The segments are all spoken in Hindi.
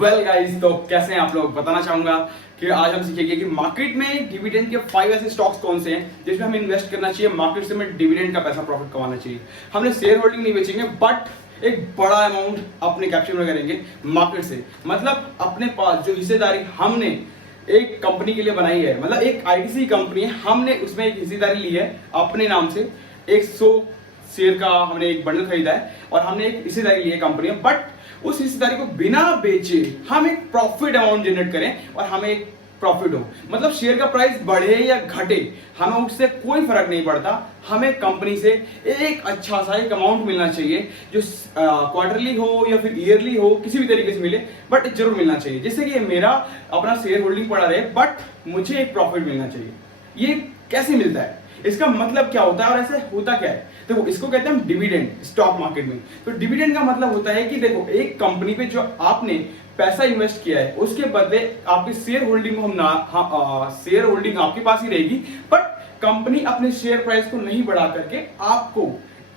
वेल गाइस, तो कैसे हैं आप लोग। बताना चाहूंगा कि आज हम सीखेंगे कि मार्केट में डिविडेंड के 5 ऐसे स्टॉक्स कौन से हैं जिसमें हमें इन्वेस्ट करना चाहिए, मार्केट से हमें डिविडेंड का पैसा प्रॉफिट कमाना चाहिए। हमने शेयर होल्डिंग नहीं बेचेंगे, बट एक बड़ा अमाउंट अपने कैप्चर में करेंगे मार्केट से। मतलब अपने पास जो हिस्सेदारी हमने एक कंपनी के लिए बनाई है, मतलब एक आईटीसी कंपनी है, हमने उसमें एक हिस्सेदारी ली है अपने नाम से। 100 शेयर का हमने एक बंडल खरीदा है और हमने एक हिस्सेदारी ली है कंपनी में, बट उस हिस्सेदारी को बिना बेचे हम एक प्रॉफिट अमाउंट जनरेट करें और हमें एक प्रॉफिट हो। मतलब शेयर का प्राइस बढ़े या घटे, हमें उससे कोई फर्क नहीं पड़ता। हमें कंपनी से एक अच्छा सा एक अमाउंट मिलना चाहिए, जो क्वार्टरली हो या फिर ईयरली हो, किसी भी तरीके से मिले, बट जरूर मिलना चाहिए। जैसे कि मेरा अपना शेयर होल्डिंग पड़ा रहे, बट मुझे एक प्रॉफिट मिलना चाहिए। ये कैसे मिलता है, इसका मतलब क्या होता है और ऐसे होता क्या है? देखो, इसको कहते हैं हम डिविडेंड स्टॉक मार्केट में। तो डिविडेंड का मतलब होता है कि देखो, एक कंपनी पे जो आपने पैसा इन्वेस्ट किया है उसके बदले आपकी शेयर होल्डिंग शेयर होल्डिंग आपके पास ही रहेगी, बट कंपनी अपने शेयर प्राइस को नहीं बढ़ा करके आपको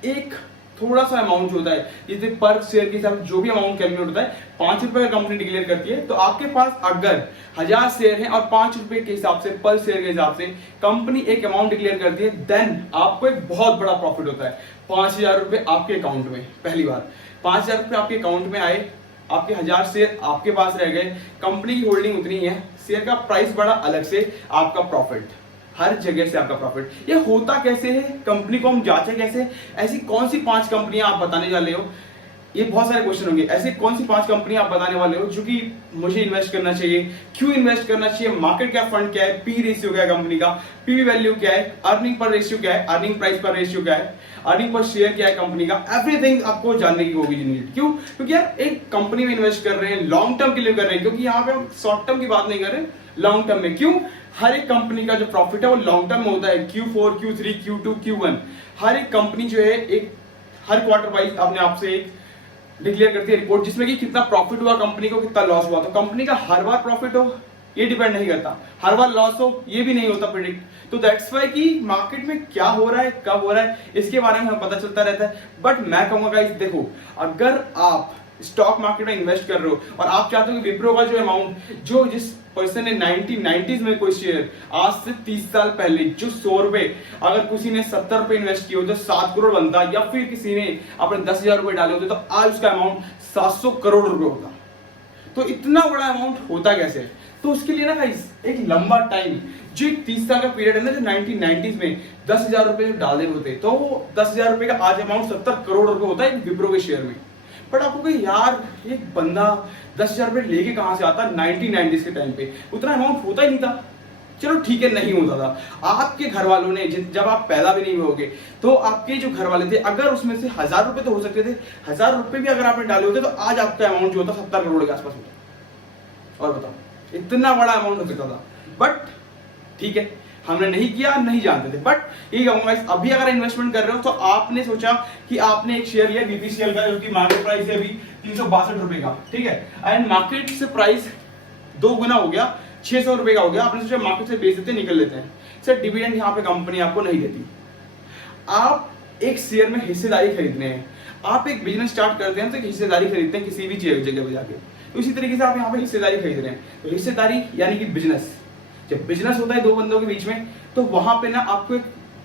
एक थोड़ा सा अमाउंट जो होता है, जैसे पर शेयर के हिसाब से जो भी अमाउंट कैलकुलेट होता है, 5 रुपए का कंपनी डिक्लेयर करती है। तो आपके पास अगर 1000 शेयर है और 5 रुपए के हिसाब से, पर शेयर के हिसाब से कंपनी एक अमाउंट डिक्लेयर करती है, देन आपको एक बहुत बड़ा प्रॉफिट होता है। 5000 रुपए आपके अकाउंट में, पहली बार 5000 रुपए आपके अकाउंट में आए, आपके 1000 शेयर आपके पास रह गए, कंपनी की होल्डिंग उतनी है, शेयर का प्राइस बढ़ा, अलग से आपका प्रॉफिट, हर जगह से आपका प्रॉफिट। ये होता कैसे है, कंपनी को हम जांचे कैसे? ऐसी कौन सी 5 कंपनियां आप बताने वाले हो? ये बहुत सारे क्वेश्चन होंगे। ऐसे कौन सी 5 कंपनियां आप बताने वाले हो जो कि मुझे इन्वेस्ट करना चाहिए, क्यों इन्वेस्ट करना चाहिए, मार्केट क्या फंड क्या है, पी रेशियो क्या है कंपनी का, पीवी वैल्यू क्या है, अर्निंग पर रेशियो क्या है, अर्निंग प्राइस पर रेशियो क्या है, अर्निंग पर शेयर क्या है कंपनी का, एवरीथिंग आपको जानने की होगी नीड। क्यों? क्योंकि यार एक कंपनी में इन्वेस्ट कर रहे हैं, लॉन्ग टर्म के लिए कर रहे हैं, क्योंकि यहाँ पे हम शॉर्ट टर्म की बात नहीं कर रहे, लॉन्ग टर्म में। क्यों? हर एक कंपनी का जो प्रॉफिट है वो लॉन्ग टर्म में होता है। Q4, Q3, Q2, Q1, हर एक कंपनी जो है एक हर क्वार्टर वाइज अपने आप से एक डिक्लेयर करती है रिपोर्ट, जिसमें कि कितना प्रॉफिट हुआ कंपनी को, कितना लॉस हुआ। तो कंपनी का हर बार प्रॉफिट हो ये डिपेंड नहीं करता, हर बार लॉस हो ये भी नहीं होता प्रिडिक्ट। तो दैट्स वाई कि मार्केट में क्या हो रहा है, कब हो रहा है, इसके बारे में हमें पता चलता रहता है। बट मैं कहूंगा गाइस, देखो, अगर आप स्टॉक मार्केट में इन्वेस्ट कर रहे हो और आप चाहते हो कि विप्रो का जो अमाउंट, जो जिस पर्सन ने 1990s में कोई शेयर, आज से 30 साल पहले जो 100 रुपए, अगर किसी ने 70 रुपए इन्वेस्ट किए होते तो 7 करोड़ बनता, या फिर किसी ने अपने 10,000 रुपए डाले होते तो आज उसका अमाउंट 700 करोड़ रुपए होता। तो इतना बड़ा अमाउंट होता कैसे? तो उसके लिए ना गाइस एक लंबा टाइम, जो 30 साल का पीरियड है ना, जो 1990s में 10,000 रुपए डाले होते, तो 10,000 रुपए का आज अमाउंट 70 करोड़ रुपए होता है विप्रो के शेयर में। बट आपको कि यार एक बंदा 10,000 रुपए लेके कहां से आता? 1990s के टाइम पे उतना अमाउंट होता ही नहीं था। चलो ठीक है, नहीं होता था। आपके घर वालों ने, जब आप पैदा भी नहीं होगे, तो आपके जो घर वाले थे, अगर उसमें से 1000 रुपए तो हो सकते थे, 1000 रुपए भी अगर आपने डाले होते तो आज आपका अमाउंट जो होता 70 करोड़ के आसपास होता। और बताओ, इतना बड़ा अमाउंट हो सकता था। बट ठीक है, हमने नहीं किया, नहीं जानते थे। बट ये कहूंगा, अभी अगर इन्वेस्टमेंट कर रहे हो तो आपने सोचा कि आपने एक शेयर लिया बीपीसीएल का, जो कि मार्केट प्राइस है अभी 362 रुपए का, ठीक है, एंड मार्केट से प्राइस 2 गुना हो गया, 600 रुपए का हो गया। आपने सोचा मार्केट से बेच देते, निकल लेते हैं। सर, डिविडेंड यहाँ पे कंपनी आपको नहीं देती। आप एक शेयर में हिस्सेदारी खरीदने हैं, आप एक बिजनेस स्टार्ट करते हैं तो एक हिस्सेदारी खरीदते हैं किसी भी जगह पे जाके। तो इसी तरीके से आप यहाँ पे हिस्सेदारी खरीद रहे हैं। तो हिस्सेदारी यानी कि बिजनेस, जब बिजनेस होता है 2 बंदों के बीच में, तो वहां पे ना आपको एक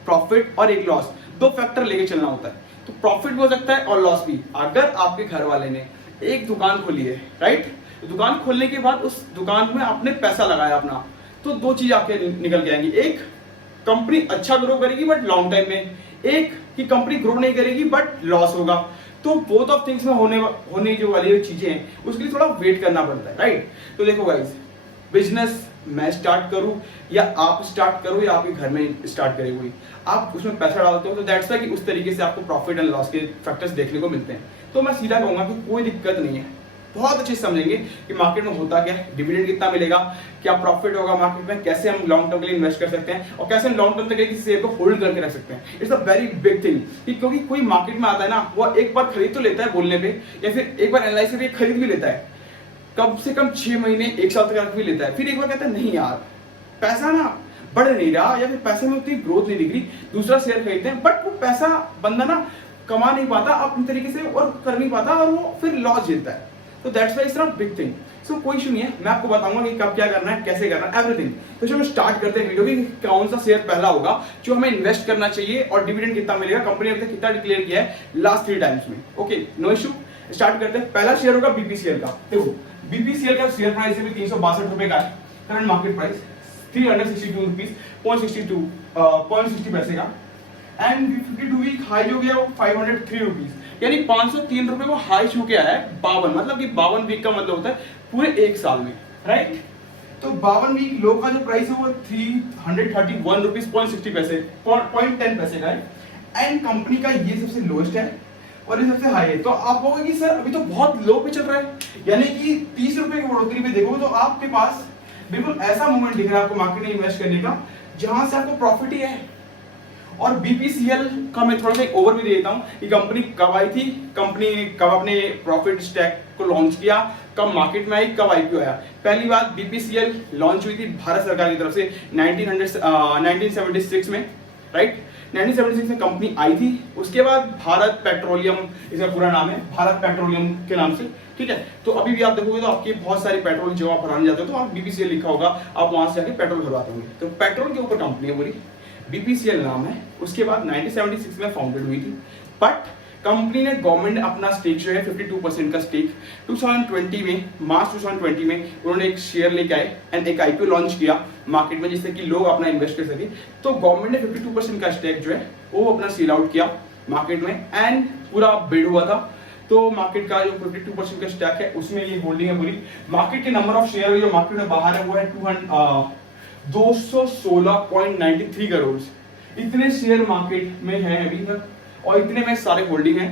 प्रॉफिट और एक लॉस, 2 फैक्टर लेके चलना होता है। तो प्रॉफिट भी हो सकता है और लॉस भी। अगर आपके घर वाले ने एक दुकान खोली है, राइट, तो दुकान खोलने के बाद उस दुकान में आपने पैसा लगाया अपना, तो 2 चीज आपके निकल के आएंगी। एक, कंपनी अच्छा ग्रो करेगी बट लॉन्ग टाइम में, एक कि कंपनी ग्रो नहीं करेगी बट लॉस होगा। तो बोथ ऑफ थिंग्स में होने जो वाली चीजें हैं उसके लिए थोड़ा वेट करना पड़ता है, राइट। तो देखो गाइस, बिजनेस मैं स्टार्ट करूं या आप स्टार्ट करो या आपके घर में स्टार्ट करे कोई, आप उसमें पैसा डालते हो, तो दैट्स वाई कि उस तरीके से आपको प्रॉफिट एंड लॉस के फैक्टर्स देखने को मिलते हैं। तो मैं सीधा कहूंगा कि कोई दिक्कत नहीं है, बहुत अच्छे से समझेंगे कि मार्केट में होता क्या है, डिविडेंड कितना मिलेगा, क्या प्रॉफिट होगा मार्केट में, कैसे हम लॉन्ग टर्म के लिए इन्वेस्ट कर सकते हैं, और कैसे हम लॉन्ग टर्म तक किसी शेयर को होल्ड करके रख सकते हैं। It's a very big thing. क्योंकि कोई मार्केट में आता है ना, वो एक बार खरीद तो लेता है बोलने पे, या फिर एक बार एनालाइज करके खरीद भी लेता है, कम से कम 6 महीने 1 साल तक रख भी लेता है, फिर एक बार कहता है नहीं यार पैसा ना बढ़ नहीं रहा, या फिर पैसे में उतनी ग्रोथ नहीं दिख रही, दूसरा शेयर खरीदते हैं, बट वो पैसा बंदा ना कमा नहीं पाता अपनी तरीके से और कर नहीं पाता, और वो फिर लॉस झेलता है। तो that's why it's not big thing. So कोई इशू नहीं है, मैं आपको बताऊंगा कि कब क्या करना है, कैसे करना है, एवरीथिंग। तो चलो स्टार्ट करते हैं वीडियो की कौन सा शेयर पहला होगा जो हमें इन्वेस्ट करना चाहिए और डिविडेंड कितना मिलेगा, कंपनी ने अभी तक कितना डिक्लेयर किया है लास्ट 3 टाइम्स में। ओके, नो इशू, स्टार्ट करते हैं। पहला शेयर होगा बीपीसीएल का। देखो बीपीसीएल का शेयर प्राइस भी 362 रुपए का है, करंट मार्केट प्राइस 362 रुपीज 0.60 पैसे का, एंड 52 वीक हाई जो गया वो 503 रुपीज, यानी 503 रुपए को हाई छू के आया है 52, मतलब कि 52 वीक का मतलब होता है पूरे एक साल में, राइट। तो 52 वीक लो का जो प्राइस है वो 331 रुपीज 0.60 पैसे 0.10 पैसे का है, एंड कंपनी का ये सबसे लोएस्ट है और ये सबसे हाई है। तो आप कहोगे कि सर अभी तो बहुत लो पे चल रहा है, यानी कि 30 रुपए की बढ़ोतरी पे देखोगे तो आपके पास बिल्कुल ऐसा मोमेंट दिख रहा है आपको मार्केट में इन्वेस्ट करने का जहां से आपको प्रॉफिट ही है। और बीपीसीएल का मैं थोड़ा सा एक ओवरव्यू दे देता हूं कि कंपनी कब आई थी, कंपनी कब अपने प्रॉफिट स्टैक को लॉन्च किया, कब मार्केट में आई, कब आईपीओ आया। पहली बात बीपीसीएल लॉन्च हुई थी भारत सरकार की तरफ से 1976 में, राइट। 1976 में कंपनी आई थी। उसके बाद भारत पेट्रोलियम, इसका पूरा नाम है भारत पेट्रोलियम के नाम से, ठीक है। तो अभी भी आप देखोगे तो आपकी बहुत सारी पेट्रोल जो आप भराने जाते हो तो आप बीपीसीएल लिखा होगा, आप वहां से जाके पेट्रोल भरवाते होंगे। तो पेट्रोल के ऊपर कंपनी है पूरी, बीपीसीएल नाम है। उसके बाद 1976 में फाउंडेड हुई थी, बट कंपनी ने गवर्नमेंट ने अपना स्टेक जो है 52% का स्टेक 2020 में, मार्च 2020 में उन्होंने एक शेयर लेके आए एंड एक आईपीओ लॉन्च किया मार्केट में जिससे कि लोग अपना इन्वेस्ट कर सके। तो गवर्नमेंट ने 52% का स्टेक जो है वो अपना सेल आउट किया मार्केट में एंड पूरा बिड हुआ था। तो मार्केट का जो 52% का स्टॉक है उसमें ये होल्डिंग है पूरी। मार्केट के नंबर ऑफ शेयर जो मार्केट में बाहर है वो है 216.93 करोड़। इतने शेयर मार्केट में है अभी तक और इतने में सारे होल्डिंग है।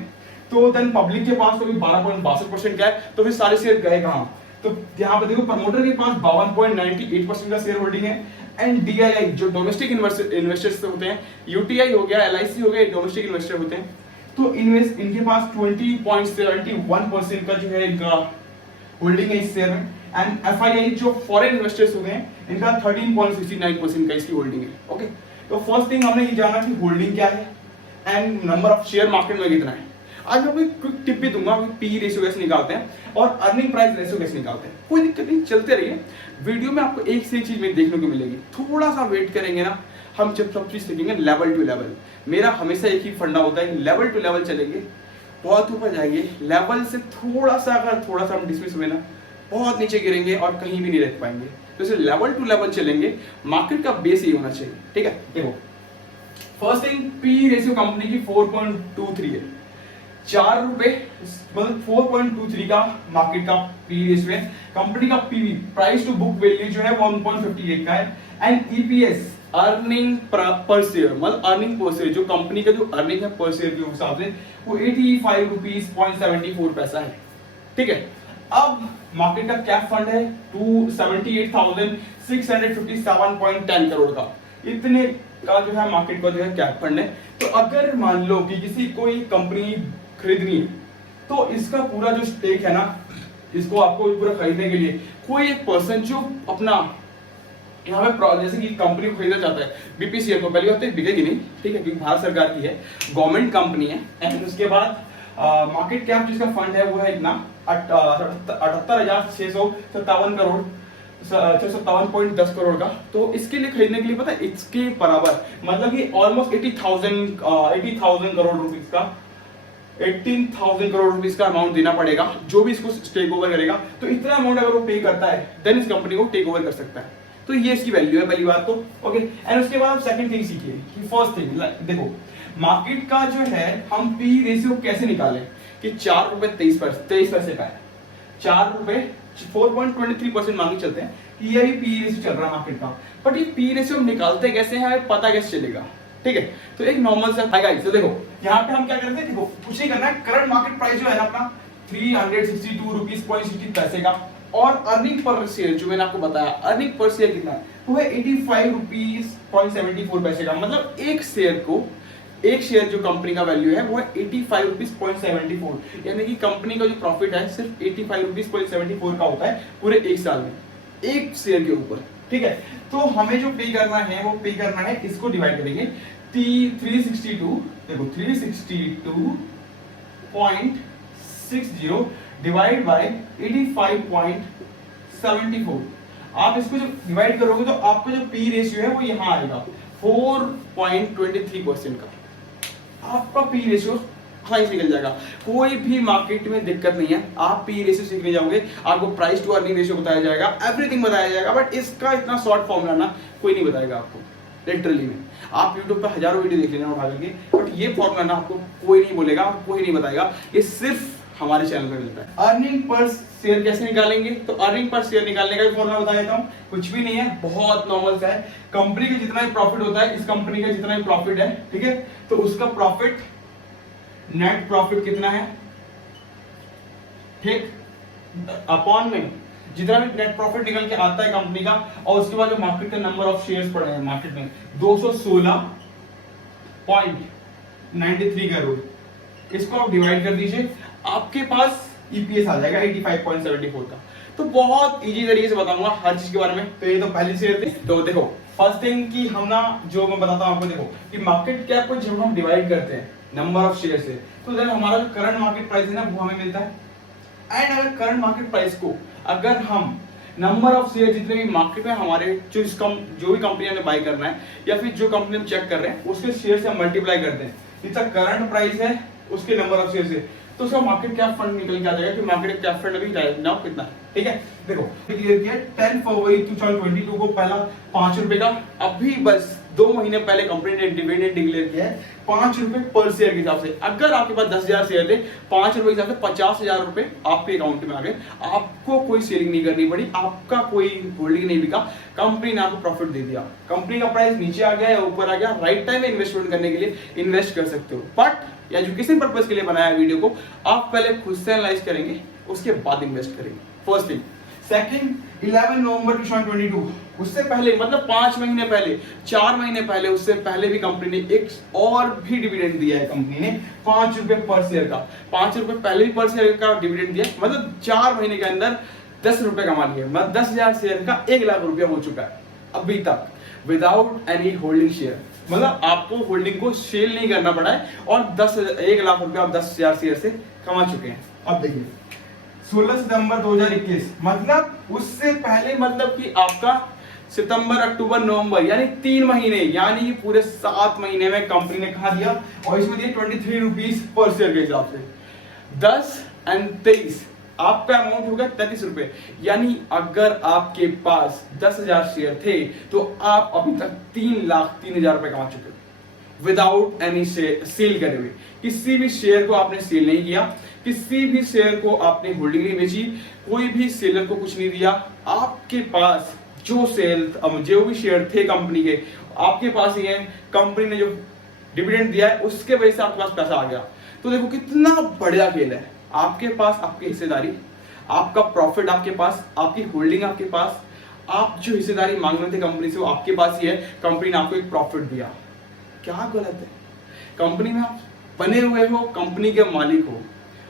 तो देन पब्लिक के पास तो भी 12.62% का है, तो फिर सारे शेयर गए कहां? तो यहाँ पे देखो प्रमोटर के पास 52.98% का शेयर होल्डिंग है एंड डीआईआई जो डोमेस्टिक इन्वेस्टर्स होते हैं, यूटीआई हो गया, एलआईसी हो गया, डोमेस्टिक इन्वेस्टर होते हैं, तो इनके पास 20.71% का जो है इनका होल्डिंग है इस शेयर में। एंड एफआईआई जो फॉरेन इन्वेस्टर्स होते हैं इनका 13.69% का इसकी होल्डिंग है। ओके, तो फर्स्ट थिंग हमने ये जाना कि होल्डिंग क्या है and number of share market में कितना है। आज मैं आपको एक क्विक टिप भी दूंगा कि पी रेशियो कैसे निकालते हैं और अर्निंग प्राइस रेशियो कैसे निकालते हैं। कोई दिक्कत नहीं, चलते रहिए, वीडियो में आपको एक से एक चीज में देखने को मिलेगी। थोड़ा सा वेट करेंगे ना, हम जब सब चीज सीखेंगे लेवल टू लेवल। मेरा हमेशा एक ही फंडा होता है कि लेवल टू लेवल चलेंगे, बहुत ऊपर जाएंगे, लेवल से थोड़ा सा हम डिसमिस हुए ना बहुत नीचे गिरेंगे और कहीं भी नहीं रह पाएंगे। तो इसे लेवल टू लेवल चलेंगे, मार्केट का बेस ही होना चाहिए, ठीक है। देखो first thing, P ratio company की 4.23 है, 4 रुपए मतलब 4.23 का मार्केट का पी रेशियो है। कंपनी का PV price to book value जो है 1.58 का है and EPS earning per share मतलब अर्निंग पर शेयर जो कंपनी का जो अर्निंग है पर शेयर के हिसाब से वो 85 रुपीज 0.74 पैसा है, ठीक है। अब मार्केट का कैप फंड है 278,657.10 करोड़ का, इतने का जो है मार्केट का जो है कैप फंड है। तो अगर मान लो कि किसी कोई कंपनी खरीदनी है तो इसका पूरा जो स्टेक है ना, इसको आपको पूरा खरीदने के लिए कोई एक पर्सन जो अपना यहाँ पे जैसे कि कंपनी को खरीदना चाहता है बीपीसीएल को, पहली बात तो बिकेगी नहीं, ठीक है, क्योंकि भारत सरकार की है, गवर्नमेंट कंपनी है। एंड उसके बाद मार्केट कैप जिसका फंड है वो है इतना 78,657 करोड़ 657.10 करोड़ का। तो इसके लिए खरीदने के लिए पता है इसके बराबर मतलब कि ऑलमोस्ट 80,000 करोड़ रुपीस का 18,000 करोड़ रुपीस का अमाउंट देना पड़ेगा जो भी इसको टेक ओवर करेगा। तो इतना अमाउंट अगर वो पे करता है देन इस कंपनी को टेक ओवर कर सकता है। तो ये इसकी वैल्यू है पहली बात तो, ओके। एंड उसके बाद सेकंड थिंग सीखिए कि फर्स्ट थिंग देखो मार्केट का जो है हम पी रेशियो कैसे निकालें कि 4 रुपए 23 पैसे का है, 4 रुपए 4.23% मांगे चलते हैं कि यही पी रेशियो चल रहा है मार्केट का। बट ये पी रेशियो हम निकालते कैसे हैं, पता कैसे चलेगा, ठीक है। तो एक नॉर्मल सा गाइस, तो देखो यहाँ पे हम क्या करते हैं, देखो कुछ नहीं करना है, करंट मार्केट प्राइस जो है ना अपना 362 रुपीस 0.60 पैसे का और अर्निंग पर शेयर जो मैंने आपको बताया अर्निंग पर शेयर कितना है वो है 85 रुपीस 0.74 पैसे का। मतलब एक शेयर जो कंपनी का वैल्यू है वो है 85 रुपीस 0.74, यानी कि कंपनी का जो प्रॉफिट है सिर्फ 85 रुपीस 0.74 का होता है पूरे एक साल में एक शेयर के ऊपर, ठीक है। तो हमें जो पे करना है वो पे करना है, इसको डिवाइड करेंगे 362, देखो 362.60 डिवाइड बाय 85.74। आप इसको जब डिवाइड करोगे तो आपका जो पी रेशियो है वो यहाँ आएगा 4.23% का। आपका पी रेशियो हाई निकल जाएगा। कोई भी मार्केट में दिक्कत नहीं है, आप पी रेशियो सीखने जाओगे, आपको प्राइस टू अर्निंग रेशियो बताया जाएगा, एवरीथिंग बताया जाएगा, बट इसका इतना शॉर्ट फॉर्मूला ना कोई नहीं बताएगा आपको लिटरली में। आप YouTube पे हजारों वीडियो देख लेना उठा करके, बट ये फॉर्मूला ना आपको कोई नहीं बोलेगा, कोई नहीं बताएगा, ये सिर्फ हमारे चैनल पे मिलता है। अर्निंग पर शेयर कैसे निकालेंगे? तो अर्निंग पर शेयर निकालने का भी फॉर्मूला बता देता हूँ। कुछ भी नहीं है, बहुत नॉर्मल सा है। कंपनी का जितना भी प्रॉफिट होता है, इस कंपनी का जितना भी प्रॉफिट है, ठीक है, तो उसका प्रॉफिट, नेट प्रॉफिट कितना है, ठीक, अपॉन में जितना भी नेट प्रॉफिट निकल के आता है कंपनी का, और उसके बाद जो मार्केट का नंबर ऑफ शेयर्स पड़े हैं मार्केट में 216.93 करोड़, इसको आप डिवाइड कर दीजिए, आपके पास ईपीएस आ जाएगा 85.74 का। तो बहुत इजी तरीके से बताऊंगा हर चीज के बारे में। तो ये तो पहले शेयर थे। तो देखो फर्स्ट थिंग कि हम ना, जो मैं बताता हूँ आपको, देखो कि मार्केट कैप को जब हम डिवाइड करते हैं नंबर ऑफ शेयर से, तो देन हमारा जो करंट मार्केट प्राइस है ना वो हमें मिलता है। एंड अगर करंट मार्केट प्राइस को अगर हम नंबर ऑफ शेयर जितने भी मार्केट में हमारे जो भी कंपनी ने बाय करना है या फिर जो कंपनी हम चेक कर रहे हैं उसके शेयर से हम मल्टीप्लाई करते हैं, जितना करंट प्राइस है उसके नंबर ऑफ शेयर से, तो उसका मार्केट कैप फंड निकल के आ जाएगा कि मार्केट कैप फंड अभी नाउ कितना है। ठीक है, देखो क्लियर किया 10 फरवरी 2022 को पहला 5 रुपए का, अभी बस 2 महीने पहले कंपनी ने डिविडेंड डिक्लेयर किया है 5 रुपए पर शेयर के हिसाब से। अगर आपके पास 10,000 शेयर थे, 5 रुपए के हिसाब से 50,000 रुपए आपके अकाउंट में आ गए, आपको कोई सेलिंग नहीं करनी पड़ी, आपका कोई होल्डिंग नहीं बिका, कंपनी ने आपको प्रॉफिट दे दिया। कंपनी का प्राइस नीचे आ गया या ऊपर आ गया, राइट टाइम में इन्वेस्टमेंट करने के लिए इन्वेस्ट कर सकते हो। बट एजुकेशन पर्पस के लिए बनाया वीडियो को, आप पहले खुद से एनालाइज करेंगे, उसके बाद इन्वेस्ट करेंगे, फर्स्ट थिंग। सेकंड, 11 नवंबर 2022, उससे पहले मतलब 5 महीने पहले, 4 महीने पहले, उससे पहले भी कंपनी ने एक और भी डिविडेंड दिया है। कंपनी ने 5 रुपए पर शेयर का, 5 रुपए पहले भी पर शेयर का डिविडेंड दिया, मतलब 4 महीने के अंदर 10 रुपए कमा लिए, मतलब 10,000 शेयर का 1 लाख रुपया हो चुका है अभी तक, विदाउट एनी होल्डिंग शेयर। मतलब आपको होल्डिंग को सेल नहीं करना पड़ा है और 1 लाख रुपया आप 10,000 शेयर से कमा चुके हैं। अब देखिए 16 सितंबर 2021, मतलब उससे पहले, मतलब कि आपका सितंबर, अक्टूबर, नवंबर, यानी 3 महीने, यानी पूरे 7 महीने में कंपनी ने कहा दिया, और इसमें दिया 23 रुपीज पर शेयर के हिसाब से। 10 और 23 आपका अमाउंट होगा 33 रुपए। यानी अगर आपके पास 10,000 शेयर थे तो आप अभी तक 3,03,000 रुपए कमा चुके हो विदाउट एनी सेल करे हुए। किसी भी शेयर को आपने सेल नहीं किया, किसी भी शेयर को आपने होल्डिंग नहीं बेची, कोई भी सेलर को कुछ नहीं दिया, आपके पास जो भी शेयर थे कंपनी के आपके पास ही है, कंपनी ने जो डिविडेंड दिया है उसके वजह से आपके पास पैसा आ गया। तो देखो कितना बढ़िया खेल है, आपके पास आपकी हिस्सेदारी, आपका प्रॉफिट आपके पास, आपकी होल्डिंग आपके पास, आप जो हिस्सेदारी मांग रहे थे कंपनी से वो आपके पास ही है, कंपनी ने आपको एक प्रॉफिट दिया। क्या गलत है? कंपनी में आप बने हुए हो, कंपनी के मालिक हो,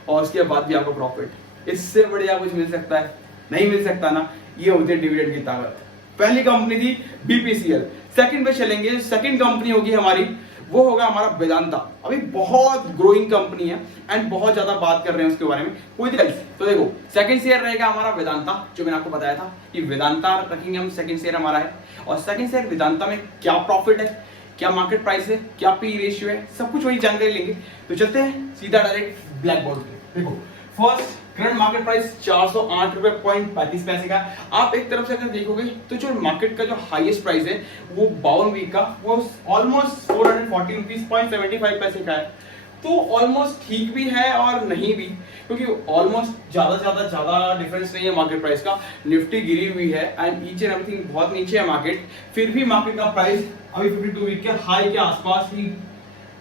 और उसके बाद भी आपको प्रॉफिट, इससे बढ़िया कुछ मिल सकता है? नहीं मिल सकता ना। ये होती है डिविडेंड की ताकत। पहली कंपनी थी बीपीसीएल, सेकंड पे चलेंगे, सेकंड कंपनी होगी हमारी, वो होगा हमारा वेदांता। अभी बहुत ग्रोइंग कंपनी है एंड बहुत ज्यादा बात कर रहे हैं उसके बारे में, कोई दिक्कत नहीं। तो देखो सेकंड शेयर रहेगा हमारा वेदांता, जो मैंने आपको बताया था कि वेदांता रखेंगे हम, सेकंड शेयर हमारा है। और सेकंड शेयर वेदांता में क्या प्रॉफिट है, क्या मार्केट प्राइस है, क्या पी रेशियो है, सब कुछ वही जानकारी लेंगे। तो चलते हैं सीधा डायरेक्ट ब्लैक बोर्ड पे। देखो फर्स्ट करंट मार्केट प्राइस 408 रुपए 35 पैसे का। आप एक तरफ से अगर देखोगे तो जो मार्केट का जो हाईएस्ट प्राइस है वो 52 वीक का, वो ऑलमोस्ट 440 रुपीज 75 पैसे का है। तो ऑलमोस्ट ठीक भी है और नहीं भी, क्योंकि ऑलमोस्ट ज्यादा डिफरेंस नहीं है मार्केट प्राइस का। निफ्टी गिरी हुई है एंड ईच एंड एवरीथिंग बहुत नीचे है मार्केट, फिर भी मार्केट का प्राइस अभी 52 वीक के हाई के आसपास ही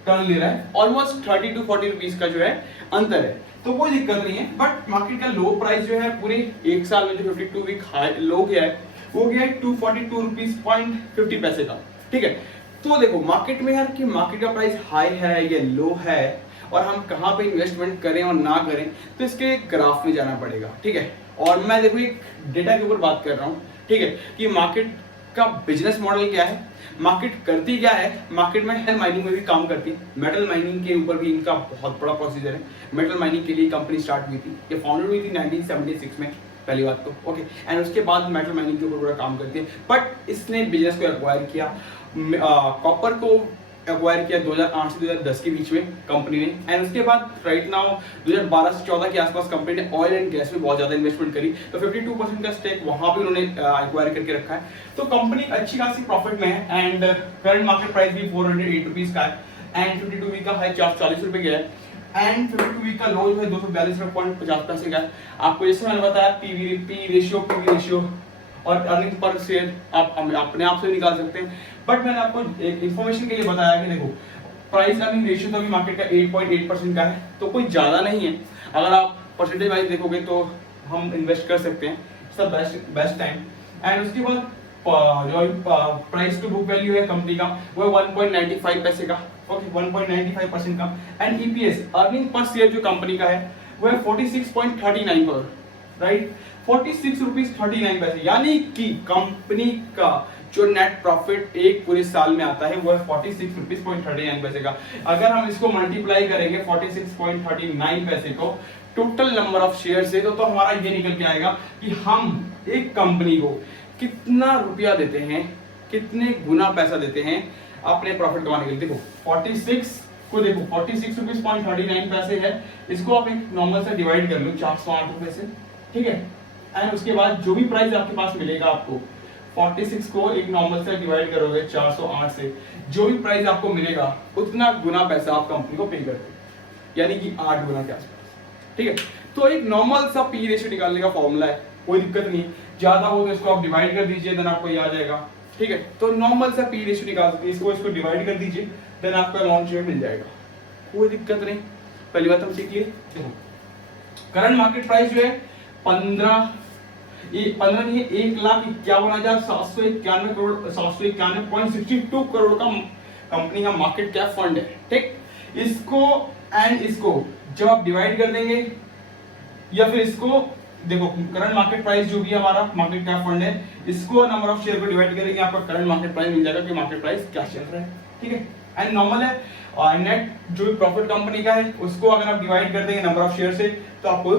टर्न ले रहा है। ऑलमोस्ट 30 to 40 रुपीज का जो है अंतर है, तो कोई दिक्कत नहीं है। बट मार्केट का लो प्राइस जो है पूरे एक साल में जो 52 वीक हाई लो गया है वो गया है 242 रुपीज 50 पैसे का। ठीक है, तो देखो मार्केट में यार कि मार्केट का प्राइस हाई है या लो है और हम कहाँ पे इन्वेस्टमेंट करें और ना करें, तो इसके ग्राफ में जाना पड़ेगा। ठीक है, और मैं देखो एक डेटा के ऊपर बात कर रहा हूँ, ठीक है, कि मार्केट का बिजनेस मॉडल क्या है, मार्केट करती क्या है। मार्केट में मेटल माइनिंग में भी काम करती है, मेटल माइनिंग के ऊपर भी इनका बहुत बड़ा प्रोसीजर है। मेटल माइनिंग के लिए कंपनी स्टार्ट हुई थी, ये फाउंडेड हुई थी 1976 में पहली बात तो, ओके। एंड उसके बाद मेटल माइनिंग के ऊपर पूरा काम करती है। बट इसने बिजनेस को एक्वायर किया, कॉपर को एक्वायर किया 2008 से 2010 के बीच में कंपनी ने। एंड उसके बाद राइट नाउ 2012 से 14 के आसपास कंपनी ने ऑयल एंड गैस में बहुत ज़्यादा इन्वेस्टमेंट करी, तो 52% का स्टेक वहाँ पे उन्होंने एक्वायर करके रखा है। तो कंपनी अच्छी खासी प्रॉफिट में है एंड करंट मार्केट प्राइस भी 408 रुपीज़ का है एंड 52 वीक का हाई 440 रुपये का है एंड 52 वीक का लो जो है 242.50 का है। आपको जैसे मैंने बताया पी रेशियो और अर्निंग पर शेयर आप अपने आप से निकाल सकते हैं। बट मैंने आपको एक इन्फॉर्मेशन के लिए बताया कि देखो प्राइस अर्निंग रेशियो तो अभी मार्केट का 8.8% का है, तो कोई ज़्यादा नहीं है। अगर आप परसेंटेज वाइज देखोगे तो हम इन्वेस्ट कर सकते हैं, इट्स बेस्ट टाइम। एंड उसके बाद जो प्राइस टू बुक वैल्यू है कंपनी का वो 1.95 पैसे का, ओके 1.95% का। And EPS earning per share जो कंपनी का है वो है 46.39 करोड़, राइट 46 रुपीज 39 पैसे, यानी कि कंपनी का जो नेट प्रॉफिट एक पूरे साल में आता है वो है 46 रुपीज 39 पैसे का। अगर हम इसको मल्टीप्लाई करेंगे 46.39 पैसे को टोटल नंबर ऑफ शेयर से, तो हमारा ये निकल के आएगा कि हम एक कंपनी को कितना रुपया देते हैं, कितने गुना पैसा देते हैं अपने प्रॉफिट कमाने के लिए। देखो 46 को देखो 46 रुपीज 39 पैसे है, इसको आप एक नॉर्मल से डिवाइड कर लो 408 रुपए से, ठीक है। एंड उसके बाद जो भी प्राइस आपके पास मिलेगा आपको 46 को एक नॉर्मल से डिवाइड करोगे 408 से, जो भी प्राइस आपको मिलेगा उतना गुना पैसा आप कंपनी को पे करते हैं, यानी कि 8 गुना के आसपास, ठीक है। तो एक नॉर्मल सा पी रेशियो निकालने का फॉर्मूला है, कोई दिक्कत नहीं, ज्यादा हो तो इसको आप डिवाइड कर दीजिए, देन आपको ये आ जाएगा, ठीक है। तो नॉर्मल सा पी रेशियो निकाल सकते हैं, इसको डिवाइड कर दीजिए, देन आपका अमाउंट जो है मिल जाएगा, कोई दिक्कत नहीं। पहली बात हम सीख लिए, देखो करंट मार्केट प्राइस जो है 1,51,791 करोड़ 791.62 करोड़ का कंपनी का मार्केट कैप फंड है, ठीक। इसको एंड इसको जब आप डिवाइड कर देंगे या फिर इसको देखो करंट मार्केट प्राइस जो भी हमारा मार्केट कैप फंड है, इसको नंबर ऑफ शेयर को डिवाइड करेंगे, आपका करंट मार्केट प्राइस मिल जाएगा कि मार्केट प्राइस क्या चल रहा है, ठीक है। एंड नॉर्मल है और नेट जो भी प्रॉफिट कंपनी का है उसको अगर आप डिवाइड कर देंगे नंबर ऑफ शेयर से, तो आपको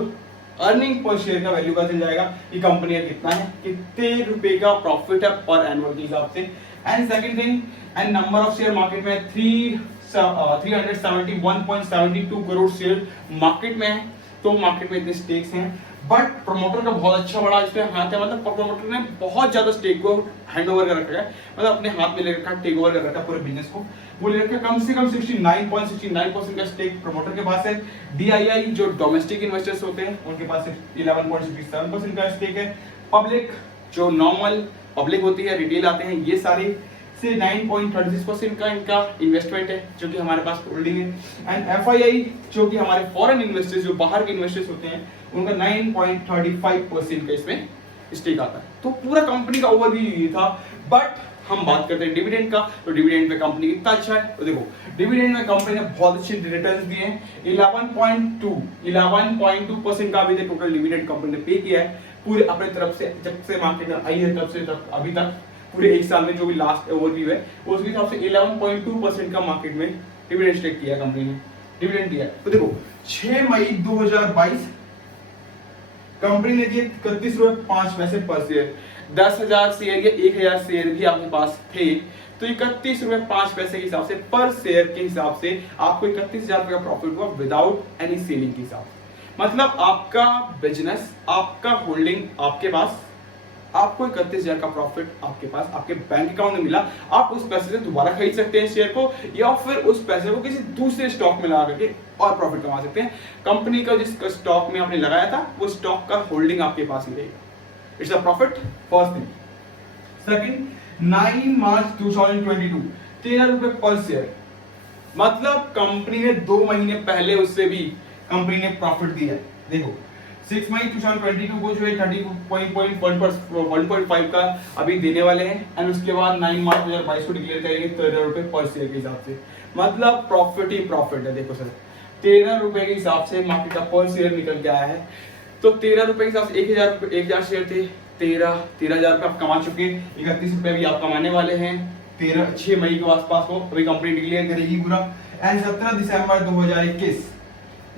अर्निंग पर शेयर का वैल्यू पता चल जाएगा कि कंपनी का कितना है, कितने रुपए का प्रॉफिट है पर एनुअल के हिसाब से। And second thing, and number of share market में 371.72 करोड़ शेयर मार्केट में है, तो मार्केट में इतने स्टेक्स हैं। बट प्रमोटर का बहुत अच्छा बड़ा इसमें हाथ है, मतलब प्रमोटर ने बहुत ज्यादा स्टेक को हैंड ओवर कर रखा है, मतलब अपने हाथ में ले रखा है, टेक ओवर कर रखा है पूरे बिजनेस को, वो ले रखा है। कम से कम 69.69% का स्टेक प्रमोटर के पास है। DII जो डोमेस्टिक इन्वेस्टर्स होते हैं उनके पास 11.67% का स्टेक है। पब्लिक जो नॉर्मल पब्लिक होती है, रिटेल आते हैं, ये सारे से 9.36% का इनका इन्वेस्टमेंट है जो कि हमारे पास होल्डिंग है। एंड FII जो कि हमारे फॉरेन इन्वेस्टर्स जो बाहर के इन्वेस्टर्स होते हैं उनका 9.35% का इसमें स्टेक आता है। तो पूरा कंपनी का ओवरव्यू ये था। बट हम बात करते हैं डिविडेंड का, तो डिविडेंड पे कंपनी कितना अच्छा है, तो देखो डिविडेंड में कंपनी ने बहुत अच्छे रिटर्न्स दिए हैं। 11.2% का अभी तक टोटल डिविडेंड कंपनी ने पे किया है पूरे अपने तरफ से, जब से मार्केट में आई है तब से तक अभी तक पूरे एक साल में जो भी लास्ट ओवरव्यू है उसके हिसाब से 11.2% का मार्केट में डिविडेंड स्टेक किया कंपनी ने, डिविडेंड दिया। तो देखो 6 मई 2022 कंपनी ने दिए 31.05 रुपए पर शेयर। 10,000 शेयर या 1,000 शेयर भी आपके पास थे तो 31.05 रुपए के हिसाब से पर शेयर के हिसाब से आपको 31,000 रुपए का प्रॉफिट हुआ विदाउट एनी सेलिंग के हिसाब से। मतलब आपका बिजनेस, आपका होल्डिंग आपके पास, आपको 31,000 का प्रॉफिट आपके पास आपके बैंक अकाउंट में मिला। आप उस पैसे से दोबारा खरीद सकते हैं शेयर को, या फिर उस पैसे को किसी दूसरे स्टॉक में लगा करके और प्रॉफिट कमा सकते हैं। कंपनी का जिस स्टॉक में आपने लगाया था वो स्टॉक का होल्डिंग आपके पास ही रहेगा। It's a profit, first thing. Second, 9 मार्च 2022 13 रुपए पर शेयर, मतलब कंपनी ने 2 महीने पहले उससे भी कंपनी ने प्रॉफिट दिया है। देखो 6 मई 2022 को जो है 30.1% का अभी देने वाले हैं एंड उसके बाद 9 मार्च 2022 को डिक्लेयर करेंगे 13 रुपए पर शेयर के हिसाब से। मतलब प्रॉफिट ही प्रॉफिट है। देखो सर 13 रुपए के हिसाब से मार्केट का पर शेयर निकल के आया है, तो 13 रुपए के हिसाब से 1,000 शेयर थे 13 हजार रुपये आप कमा चुके हैं, 31 रुपये भी आप कमाने वाले हैं 6 मई के आसपास को अभी कंपनी डिक्लेयर करेगी पूरा। एंड 17 दिसंबर 2021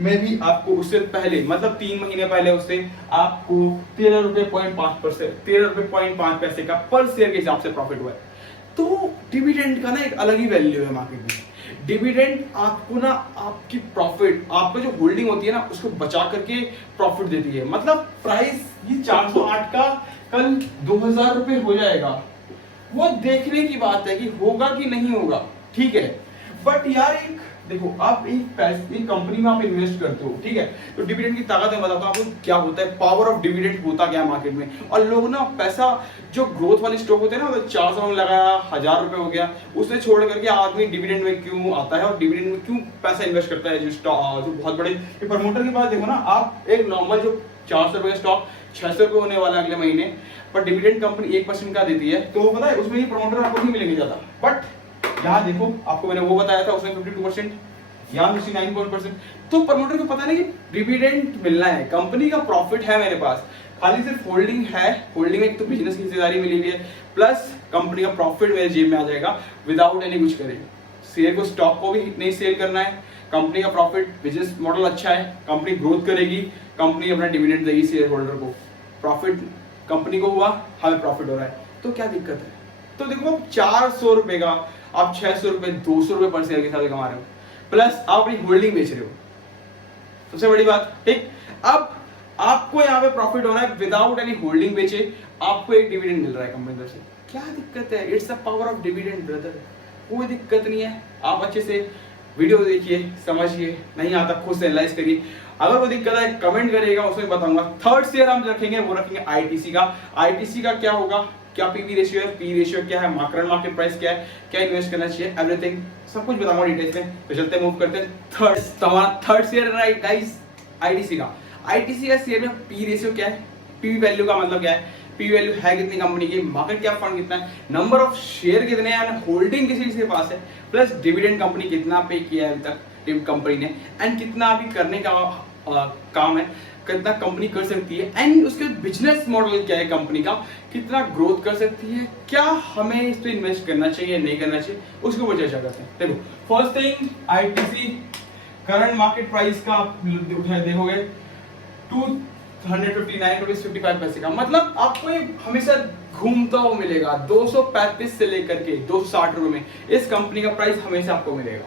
में भी आपको उससे पहले मतलब 3 महीने पहले उससे आपको 13.5 पैसे का पर शेयर के हिसाब से प्रॉफिट हुआ है। तो डिविडेंड का ना एक अलग ही वैल्यू है मार्केट में। डिविडेंड आपको ना आपकी प्रॉफिट, आपका जो होल्डिंग होती है ना उसको बचा करके प्रॉफिट देती है। मतलब प्राइस ये 408 का कल 2000 रुपए हो जाएगा, वो देखने की बात है कि होगा कि नहीं होगा, ठीक है। बट यार एक देखो, आप एक कंपनी में आप इन्वेस्ट करते हो, ठीक है, तो डिविडेंड की ताकत मैं बताता हूँ आपको क्या होता है, पावर ऑफ डिविडेंड होता क्या है मार्केट में। और लोग ना पैसा जो ग्रोथ वाले स्टॉक होते हैं ना, 400 में लगाया 1000 रुपए हो गया, उसे छोड़ करके आदमी डिविडेंड में क्यों आता है और डिविडेंड में क्यों पैसा इन्वेस्ट करता है। जो बहुत बड़े प्रमोटर की बात देखो ना, आप एक नॉर्मल जो 400 रुपए का स्टॉक 600 रुपए होने वाला अगले महीने, पर डिविडेंड कंपनी 1% का देती है, तो पता है उसमें ही प्रमोटर आपको नहीं मिलेंगे ज्यादा। बट यहाँ देखो, आपको मैंने वो बताया था उसमें 52%, यहाँ 69%। तो प्रमोटर को पता नहीं कि डिविडेंड मिलना है, कंपनी का प्रॉफिट है मेरे पास, खाली सिर्फ होल्डिंग है, होल्डिंग में एक तो बिजनेस की हिस्सेदारी मिली हुई है, प्लस कंपनी का प्रॉफिट मेरे जेब में आ जाएगा विदाउट एनी कुछ करे। शेयर को, स्टॉक को भी नहीं सेल करना है, कंपनी का प्रॉफिट, बिजनेस मॉडल अच्छा है, कंपनी ग्रोथ करेगी, कंपनी अपना डिविडेंड देगी शेयर होल्डर को, प्रॉफिट कंपनी को हुआ, हमें प्रॉफिट हो रहा है, तो क्या दिक्कत है। तो देखो 400 रुपए का आप 600 रुपए 200 रुपए पर शेयर के साथ कमा रहे हो, प्लस आप अपनी होल्डिंग बेच रहे हो, सबसे बड़ी बात, ठीक। अब आपको यहाँ पे प्रॉफिट हो रहा है विदाउट एनी होल्डिंग बेचे, आपको एक डिविडेंड मिल रहा है कंपनी तरफ से, क्या दिक्कत है। It's the power of dividend brother, कोई दिक्कत नहीं है। आप अच्छे से वीडियो देखिए, समझिए, नहीं आता खुद से एनालाइज करिए, अगर वो दिक्कत है कमेंट करिएगा, उसमें बताऊंगा। थर्ड शेयर हम रखेंगे, वो रखेंगे आईटीसी का। आईटीसी का क्या होगा, क्या पीवी रेशियो है, पी रेशियो क्या है, करंट मार्केट प्राइस क्या है, क्या इन्वेस्ट करना चाहिए, एवरीथिंग सब कुछ बताऊंगा डिटेल्स में। तो चलते मूव करते हैं third share right guys, ITC का। आईटीसी का शेयर में पी रेशियो क्या है, पी वैल्यू का मतलब क्या है, पी वैल्यू है कितनी कंपनी की, मार्केट कैप फंड कितना है, नंबर ऑफ शेयर कितने हैं, होल्डिंग किसी के पास है, प्लस डिविडेंड कंपनी कितना पे किया है अभी तक कंपनी ने, एंड कितना अभी करने का काम है, कितना कंपनी कर सकती है, एंड उसके बिजनेस मॉडल क्या है कंपनी का, कितना ग्रोथ कर सकती है, क्या हमें इस पे इन्वेस्ट करना चाहिए नहीं करना चाहिए, उसके ऊपर चर्चा करते हैं। देखो first thing, ITC current market price का आप देखोगे 259.55 पैसे का, मतलब आपको ये हमेशा घूमता हुआ मिलेगा 235 से लेकर के 260 रुपए में इस कंपनी का प्राइस हमेशा आपको मिलेगा।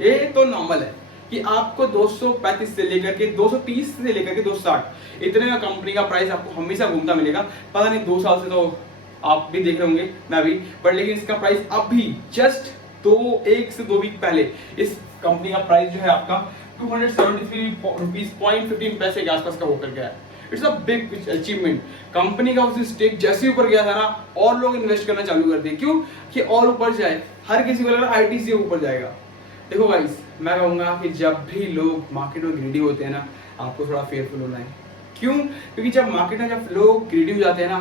ये तो नॉर्मल है कि आपको 235 से लेकर के 230 से लेकर के 260 इतने का कंपनी का प्राइस आपको हमेशा घूमता मिलेगा। पता नहीं 2 साल से तो आप भी देख रहे होंगे, मैं भी, बट लेकिन इसका प्राइस अभी जस्ट 1 से 2 वीक पहले इस कंपनी का प्राइस जो है आपका 273 रुपीज 0.15 पैसे के आसपास का होकर गया है। It's a big achievement. Company का उस स्टेक जैसे ऊपर गया था ना, और लोग इन्वेस्ट करना चालू कर दिए, क्यों कि और ऊपर जाए, हर किसी को लग रहा है आईटीसी ऊपर जाएगा। देखो गाइस, मैं कहूंगा कि जब भी लोग मार्केट में ग्रीडी होते हैं ना, आपको थोड़ा फेयरफुल होना है। क्यों? क्योंकि जब मार्केट में जब लोग ग्रीडी हो जाते हैं ना,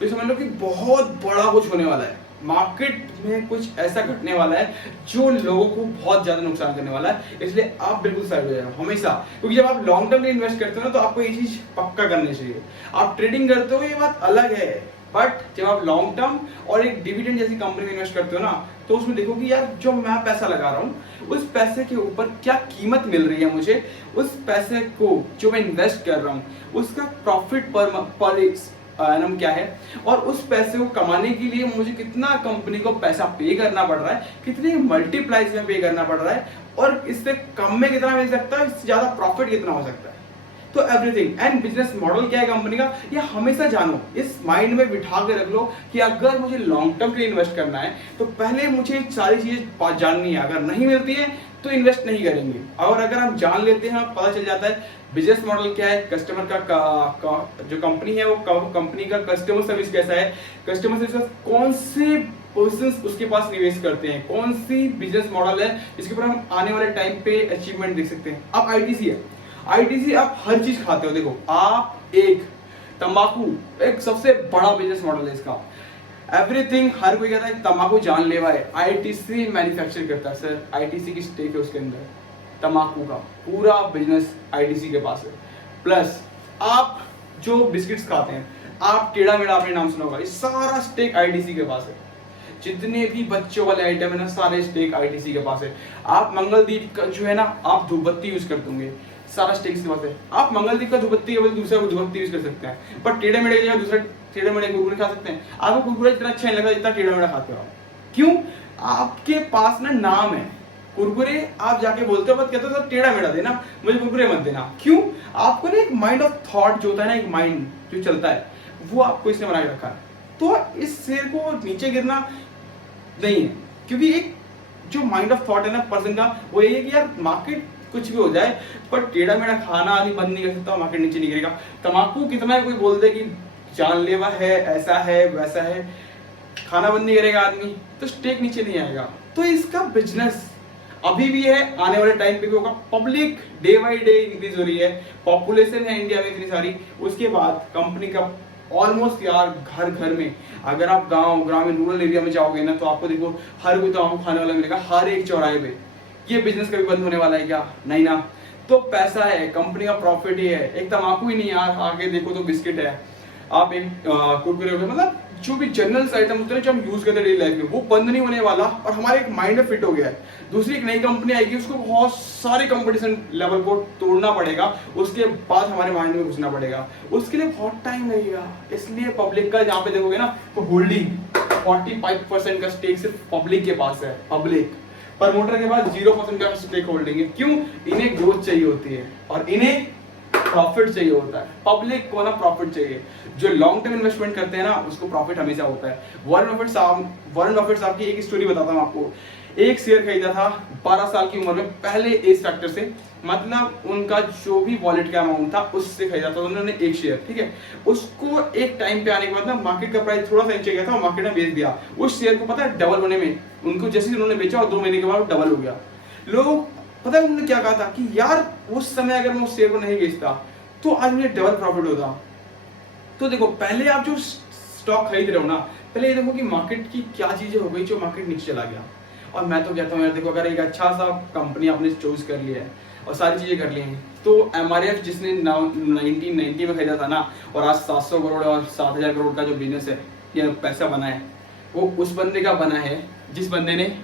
तो समझ लो कि बहुत बड़ा कुछ होने वाला है, मार्केट में कुछ ऐसा घटने वाला है जो लोगों को बहुत ज्यादा नुकसान करने वाला है। इसलिए आप बिल्कुल साइड हो जाए हमेशा, क्योंकि जब आप लॉन्ग टर्म में इन्वेस्ट करते हो ना, तो आपको ये चीज पक्का करनी चाहिए। आप ट्रेडिंग करते हो ये बात अलग है, बट जब आप लॉन्ग टर्म और एक डिविडेंड जैसी कंपनी में इन्वेस्ट करते हो ना, तो उसमें देखो कि यार जो मैं पैसा लगा रहा हूँ उस पैसे के ऊपर क्या कीमत मिल रही है मुझे, उस पैसे को जो मैं इन्वेस्ट कर रहा हूँ उसका प्रॉफिट पर एनम क्या है, और उस पैसे को कमाने के लिए मुझे कितना कंपनी को पैसा पे करना पड़ रहा है, कितने मल्टीप्लाइज में पे करना पड़ रहा है, और इससे कम में कितना मिल सकता है, इससे ज्यादा प्रॉफिट कितना हो सकता है। तो एवरीथिंग एंड बिजनेस मॉडल क्या है कंपनी का, ये हमेशा जानो, इस माइंड में बिठा के रख लो कि अगर मुझे लॉन्ग टर्म के लिए इन्वेस्ट करना है तो पहले मुझे सारी चीजें जाननी है, अगर नहीं मिलती है तो इन्वेस्ट नहीं करेंगे, और अगर हम जान लेते हैं पता चल जाता है बिजनेस मॉडल क्या है, कस्टमर का जो कंपनी है वो कंपनी का कस्टमर सर्विस कैसा है, कस्टमर सर्विस कौन से पर्संस उसके पास निवेश करते हैं, कौन सी बिजनेस मॉडल है जिसके ऊपर हम आने वाले टाइम पे अचीवमेंट देख सकते हैं। अब आईटीसी है, आईटीसी आप हर चीज खाते हो, देखो आप एक तंबाकू एक सबसे बड़ा बिजनेस मॉडल है इसका, एवरीथिंग, हर कोई कहता है तंबाकू जानलेवा है, आईटीसी मैन्युफैक्चर करता है सर, आईटीसी की स्टेक है उसके अंदर, तंबाकू का पूरा बिजनेस आईटीसी के पास है। प्लस आप जो बिस्किट्स खाते हैं, आप टेढ़ा मेढ़ा आपने नाम सुना होगा, ये सारा स्टेक आईटीसी के पास है। जितने भी बच्चों वाले आइटम है ना, सारे स्टेक आईटीसी के पास है। आप मंगलदीप का जो है ना, आप धूपबत्ती यूज करते होंगे, सारा स्टेक के पास है। आप मंगलदीप का धूपबत्ती केवल दूसरा धूपबत्ती यूज कर सकते हैं, पर टेढ़े मेढ़े की जगह दूसरा टेढ़े मेढ़े कुरकुरे खा सकते हैं। आपको कुरकुरे इतना अच्छा नहीं लगता जितना टेढ़ा मेढ़ा खाते हो आप। क्यों? आपके पास ना नाम है कुरकुरे, आप जाके बोलते हो, बस कहते हो सर टेढ़ा मेढ़ा देना, मुझे कुरकुरे मत देना। क्यों? आपको ना एक माइंड ऑफ थॉट जो होता है ना, एक माइंड जो चलता है, वो आपको इसने बना के रखा है। तो इस शेयर को नीचे गिरना नहीं है, क्योंकि एक जो माइंड ऑफ थॉट है ना पर्सन का, वो ये है कि यार मार्केट कुछ भी हो जाए, पर टेढ़ा मेढ़ा खाना आदमी बंद नहीं कर सकता, मार्केट नीचे नहीं गिरेगा। तम्बाकू कितना कोई बोल दे कि जानलेवा है, ऐसा है वैसा है, खाना बंद नहीं करेगा आदमी, तो स्टेक नीचे नहीं आएगा। तो इसका बिजनेस अभी भी है, आने वाले टाइम पे भी होगा। Public day by day increase हो रही है, पॉपुलेशन है इंडिया में इतनी सारी, उसके बाद कंपनी का ऑलमोस्ट यार घर घर में, अगर आप गांव ग्रामीण रूरल एरिया में जाओगे ना, तो आपको देखो हर कोई तम्बाकू खाने वाला मिलेगा, हर एक चौराहे पे। ये बिजनेस कभी बंद होने वाला है क्या? नहीं ना। तो पैसा है, कंपनी का प्रॉफिट ही है। एक तम्बाकू ही नहीं यार, आगे देखो तो बिस्किट है, आप एक कुरकुरे हो गए, मतलब जो भी जनरल आइटम होते हैं जो हम यूज करते हैं डेली लाइफ में, वो बंद नहीं होने वाला, और हमारे एक माइंड में फिट हो गया है। दूसरी एक नई कंपनी आएगी, उसको बहुत सारे कंपटीशन लेवल को तोड़ना पड़ेगा, उसके बाद हमारे माइंड में घुसना पड़ेगा, उसके लिए बहुत टाइम लगेगा। इसलिए पब्लिक का जहाँ पे देखोगे ना, तो होल्डिंग 45% का स्टेक सिर्फ पब्लिक के पास है। पब्लिक प्रमोटर के पास 0% का स्टेक होल्डिंग है। क्यों? इन्हें ग्रोथ चाहिए होती है और इन्हें प्रॉफिट चाहिए होता है। पब्लिक को ना प्रॉफिट चाहिए, जो लॉन्ग टर्म इन्वेस्टमेंट करते हैं ना, उसको प्रॉफिट हमेशा होता है। वॉरेन बफेट साहब की एक स्टोरी बताता हूँ आपको। एक शेयर खरीदा था 12 साल की उम्र में, पहले एज फैक्टर से, मतलब उनका जो भी वॉलेट का अमाउंट था उससे खरीदा था उन्होंने एक शेयर, ठीक है। उसको एक टाइम पे आने के बाद ना मार्केट का प्राइस थोड़ा सा नीचे गया था, मार्केट ने बेच दिया उस शेयर को। पता है डबल होने में उनको, जैसे ही उन्होंने बेचा और 2 महीने के बाद डबल हो गया। लोग पता है उन्होंने क्या कहा था कि यार उस समय अगर मैं उस शेयर को नहीं बेचता तो आज मुझे डबल प्रॉफिट होता। तो देखो, पहले आप जो स्टॉक खरीद रहे हो ना, पहले ये देखो कि मार्केट की क्या चीजें हो गई जो मार्केट नीचे चला गया। और मैं तो कहता हूँ यार देखो, अगर एक अच्छा सा कंपनी आपने चूज कर लिया है और सारी चीजें कर ली हैं, तो MRF जिसने 1990 में खरीदा था ना, और आज 700 करोड़ और 7000 करोड़ का जो बिजनेस है, ये पैसा बना है, वो उस बंदे का बना है जिस बंदे ने,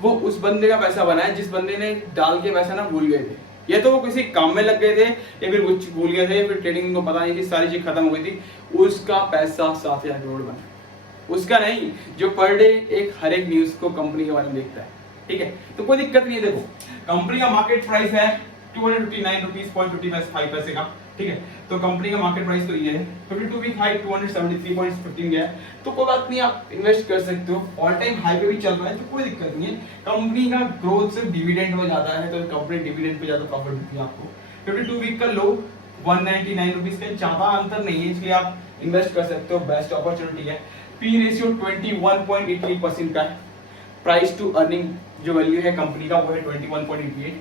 वो उस बंदे का पैसा बना है जिस बंदे ने डाल के पैसा ना भूल गए थे, या तो वो किसी काम में लग गए थे, या फिर कुछ भूल गए थे, या फिर ट्रेडिंग को पता नहीं कि सारी चीज खत्म हो गई थी, उसका पैसा 7000 करोड़ बना। उसका नहीं, जो पर डे एक हर एक न्यूज को कंपनी के बारे में देखता है, ठीक है। तो कोई दिक्कत नहीं है। देखो, कंपनी का मार्केट प्राइस है 259.55 रुपीस का, ठीक है। तो कंपनी का मार्केट प्राइस तो ये है, 52 वीक हाई 273.15 गया है, तो कोई बात नहीं, आप इन्वेस्ट कर सकते हो। ऑल टाइम हाई पे भी चल रहा है, तो कोई दिक्कत नहीं है। कंपनी का ग्रोथ सिर्फ डिविडेंड में जाता है, तो कंपनी डिविडेंड पे ज्यादा प्रॉफिट देती है आपको। 52 वीक का लो 199 रुपीस का, ज्यादा अंतर नहीं है, इसलिए आप इन्वेस्ट कर सकते हो, बेस्ट अपॉर्चुनिटी है। पी रेशियो 21.88% का है। प्राइस टू अर्निंग जो वैल्यू है कंपनी का, वो है 21.88।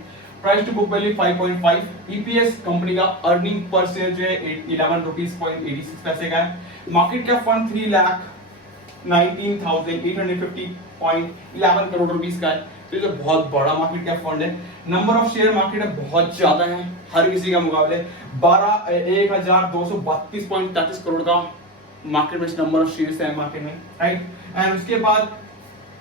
Price to book value 5.5। EPS company का अर्निंग पर शेयर जो है 11 रुपीस 86 पैसे का है। Market cap fund 3,19,850.11 crore rupees का है, तो ये बहुत बड़ा मार्केट कैप फंड है। नंबर ऑफ शेयर मार्केट में बहुत ज्यादा है, हर किसी का मुकाबले 12,1232.33 करोड़ का मार्केट में नंबर ऑफ शेयर्स है मार्केट में, राइट। एंड उसके बाद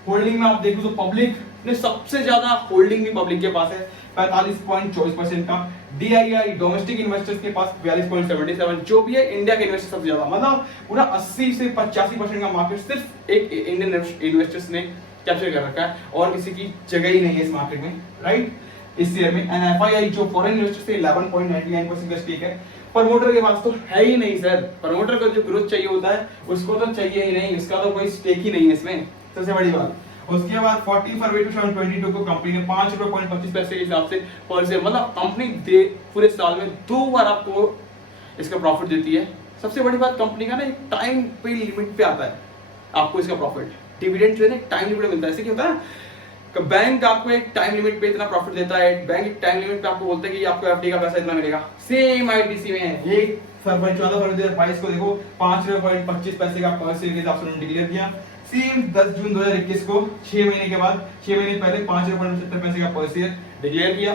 होल्डिंग में आप देखो तो पब्लिक ने सबसे ज्यादा होल्डिंग भी पब्लिक के पास है 45.24% का। DII डोमेस्टिक इन्वेस्टर्स के पास 42.77, जो भी है इंडिया के इन्वेस्टर सबसे ज्यादा, मतलब पूरा 80 से 85% का मार्केट सिर्फ एक इंडियन इन्वेस्टर्स ने कैप्चर कर रखा है, और किसी की जगह ही नहीं है इस मार्केट में, राइट, इस शेयर में। एंड FII जो फॉरेन इन्वेस्टर्स से 11.99% का स्टेक है। प्रमोटर के पास तो है ही नहीं सर, प्रमोटर को जो ग्रोथ चाहिए होता है उसको तो चाहिए ही नहीं, इसका तो कोई स्टेक ही नहीं है इसमें, सबसे बड़ी बात। उसके बाद 14 फरवरी 2022 को कंपनी ने 5.25 के हिसाब से पर शेयर, मतलब कंपनी पूरे साल में 2 बार आपको इसका प्रॉफिट देती है। सबसे बड़ी बात कंपनी का ना एक टाइम पे लिमिट पे आता है आपको इसका प्रॉफिट, डिविडेंड जो है ना टाइम लिमिट में मिलता है। ऐसे क्या होता है ना, बैंक आपको एक टाइम लिमिट पे इतना प्रॉफिट देता है, बैंक एक टाइम लिमिट पे आपको बोलता है कि आपको एफडी का पैसा इतना मिलेगा। सेम आईटीसी में है, ये 14 फरवरी 2022 को देखो 5.25 पैसे का पर शेयर के हिसाब से उन्होंने डिक्लेयर किया। सेम 10 जून 2021 को 6 महीने के बाद, 6 महीने पहले 5.75 पैसे का पर शेयर डिक्लेयर किया।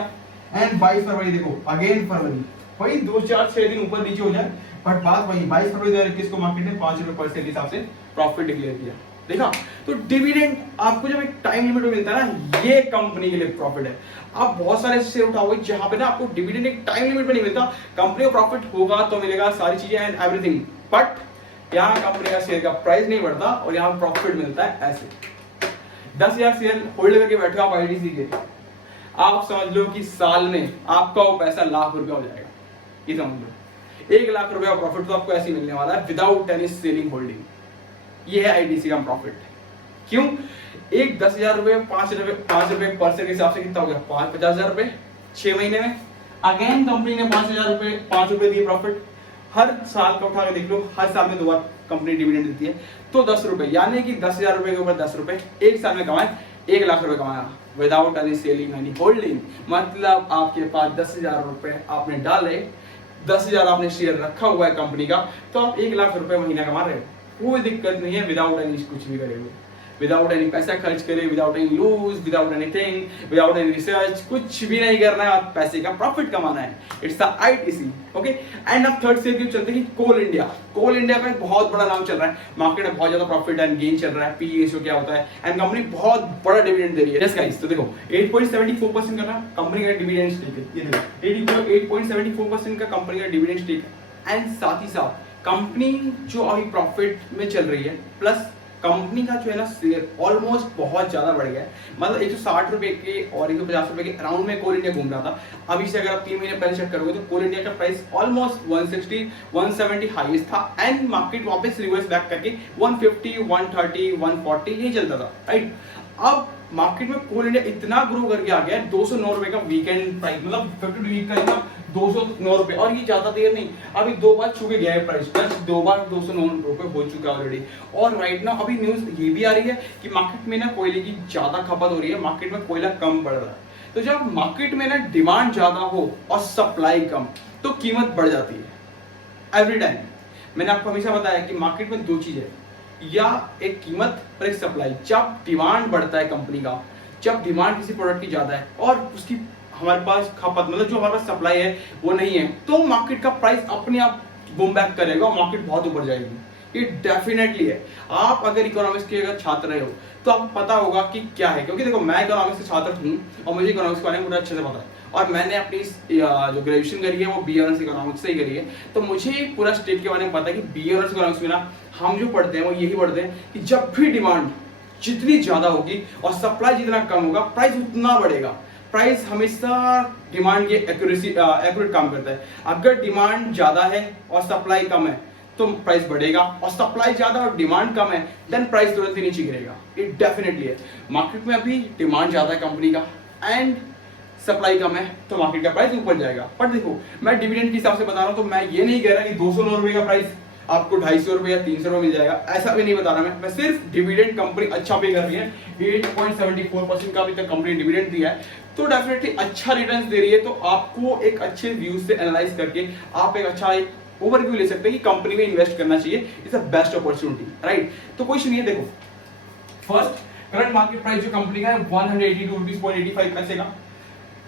एंड 22 फरवरी देखो, अगेन फरवरी वही 2 4 6 दिन ऊपर नीचे हो जाए, बट बात वही 22 फरवरी 2021 को मार्केट ने 5 रुपए पर शेयर के हिसाब से प्रॉफिट डिक्लेयर किया। देखा, तो डिविडेंड आपको जब एक टाइम लिमिट में मिलता है ना, ये कंपनी के लिए प्रॉफिट है। आप बहुत सारे शेयर उठाओगे जहां पे ना आपको डिविडेंड एक टाइम लिमिट में नहीं मिलता, कंपनी को प्रॉफिट होगा तो मिलेगा सारी चीजें एंड एवरीथिंग, बट यहाँ कंपनी का शेयर का प्राइस नहीं बढ़ता और यहाँ प्रॉफिट मिलता है ऐसे। 10,000 शेयर होल्ड करके बैठे आप आईटीसी के, आप समझ लो कि साल में आपका वो पैसा लाख रुपया हो जाएगा, ये समझ लो। 1 लाख रुपया प्रॉफिट तो आपको ऐसे ही मिलने वाला है विदाउट एनी सेलिंग होल्डिंग। ये है आईटीसी का प्रॉफिट। क्यों? एक 10,000 रुपए 5 रुपए पर शेयर के हिसाब से कितना हो गया? 50,000 रुपए 6 महीने में। अगेन कंपनी ने 5 रुपए दिए प्रॉफिट। हर साल का उठा के देख लो, हर साल में 2 बार कंपनी डिविडेंड देती है, तो 10 रुपए, यानी कि 10,000 रुपए के ऊपर 10 रुपए, एक साल में कमाए 1 लाख रुपए कमाया without any selling any holding. मतलब आपके पास 10,000 रुपए आपने डाले, 10,000 आपने शेयर रखा हुआ है कंपनी का, तो आप 1 लाख रुपए महीना कमा रहे हो, कोई दिक्कत नहीं है विदाउट एनी कुछ भी करेंगे, विदाउट एनी पैसा खर्च करे, without any lose, without anything, without any research, कुछ भी नहीं करना है, आप पैसे का प्रॉफिट कमाना है। It's the ITC. Okay, and अब थर्ड शेयर की चलते हैं कोल इंडिया। कोल इंडिया का एक बहुत बड़ा नाम चल रहा है, मार्केट में बहुत ज्यादा प्रॉफिट एंड गेन चल रहा है, पी रेशियो क्या होता है, एंड कंपनी बहुत बड़ा डिविडेंड दे रही है। यस गाइस, तो देखो 8.74% का कंपनी का डिविडेंड स्टेक है, ये देखो 8.74% का कंपनी का डिविडेंड स्टेक है, एंड साथ ही साथ कंपनी जो अभी प्रॉफिट में चल रही है, प्लस कंपनी का जो है ना शेयर ऑलमोस्ट बहुत ज्यादा बढ़ गया है। मतलब 160 रुपए के और 150 रुपए के अराउंड में कोल इंडिया घूम रहा था। अभी से अगर आप 3 महीने पहले चेक करोगे तो कोल इंडिया का प्राइस ऑलमोस्ट 160 170 हाईएस्ट था, एंड मार्केट वापस रिवर्स बैक करके 150 130 140 यही चलता था, राइट। अब मार्केट में कोल इंडिया इतना ग्रो करके आ गया है, 209 रुपए का वीकेंड प्राइस, मतलब 52 वीक का इतना 209 रुपए, और ये ज्यादा देर नहीं, अभी 2 बार छू के गया है प्राइस, प्लस 2 बार 209 रुपए हो चुका है ऑलरेडी। और राइट नाउ अभी न्यूज ये भी आ रही है कि मार्केट में ना कोयले की ज्यादा खपत हो रही है, मार्केट में कोयला कम बढ़ रहा है। तो जब मार्केट में ना डिमांड ज्यादा हो और सप्लाई कम, तो कीमत बढ़ जाती है एवरी टाइम। मैंने आपको हमेशा बताया कि मार्केट में 2 चीज है, या एक कीमत और एक सप्लाई। जब डिमांड बढ़ता है कंपनी का, जब डिमांड किसी प्रोडक्ट की ज्यादा है और उसकी हमारे पास खपत, मतलब जो हमारे पास सप्लाई है वो नहीं है, तो मार्केट का प्राइस अपने आप बूम बैक करेगा और मार्केट बहुत ऊपर जाएगी। ये डेफिनेटली है। आप अगर इकोनॉमिक्स के अगर छात्र रहे हो तो आपको पता होगा कि क्या है, क्योंकि देखो मैं इकोनॉमिक्स के छात्र हूँ और मुझे इकोनॉमिक्स के बारे में पूरा अच्छे से पता है, और मैंने अपनी जो ग्रेजुएशन करी है वो बी ऑनर्स इकोनॉमिक्स से ही करी है, तो मुझे पूरा स्टेट के बारे में पता है कि बी ऑनर्स इकोनॉमिक्स में ना हम जो पढ़ते हैं वो यही पढ़ते हैं कि जब भी डिमांड जितनी ज्यादा होगी और सप्लाई जितना कम होगा, प्राइस उतना बढ़ेगा। प्राइस हमेशा डिमांड के एक्यूरेट काम करता है। अगर डिमांड ज्यादा है और सप्लाई कम है तो प्राइस बढ़ेगा, और सप्लाई ज्यादा और डिमांड कम है देन प्राइस तुरंत ही नीचे गिरेगा। ये डेफिनेटली है। मार्केट में अभी डिमांड ज्यादा है कंपनी का एंड सप्लाई कम है तो मार्केट का प्राइस ऊपर जाएगा। पर देखो मैं डिविडेंड के हिसाब से बता रहा हूँ, तो मैं ये नहीं कह रहा कि 209 रुपए का प्राइस आपको 250 रुपए या 300 रुपए मिल जाएगा, ऐसा भी नहीं बता रहा मैं सिर्फ डिविडेंड कंपनी अच्छा पे कर रही है। 8.74% का अभी तक कंपनी डिविडेंड दिया है, तो डेफिनेटली अच्छा रिटर्न्स दे रही है। तो आपको एक अच्छे व्यू से एनालाइज करके आप एक अच्छा ओवरव्यू ले सकते हैं कि कंपनी में इन्वेस्ट करना चाहिए, it's a best opportunity, right. तो कुछ नहीं है, देखो फर्स्ट करंट मार्केट प्राइस जो कंपनी का है 182.85 पैसे का,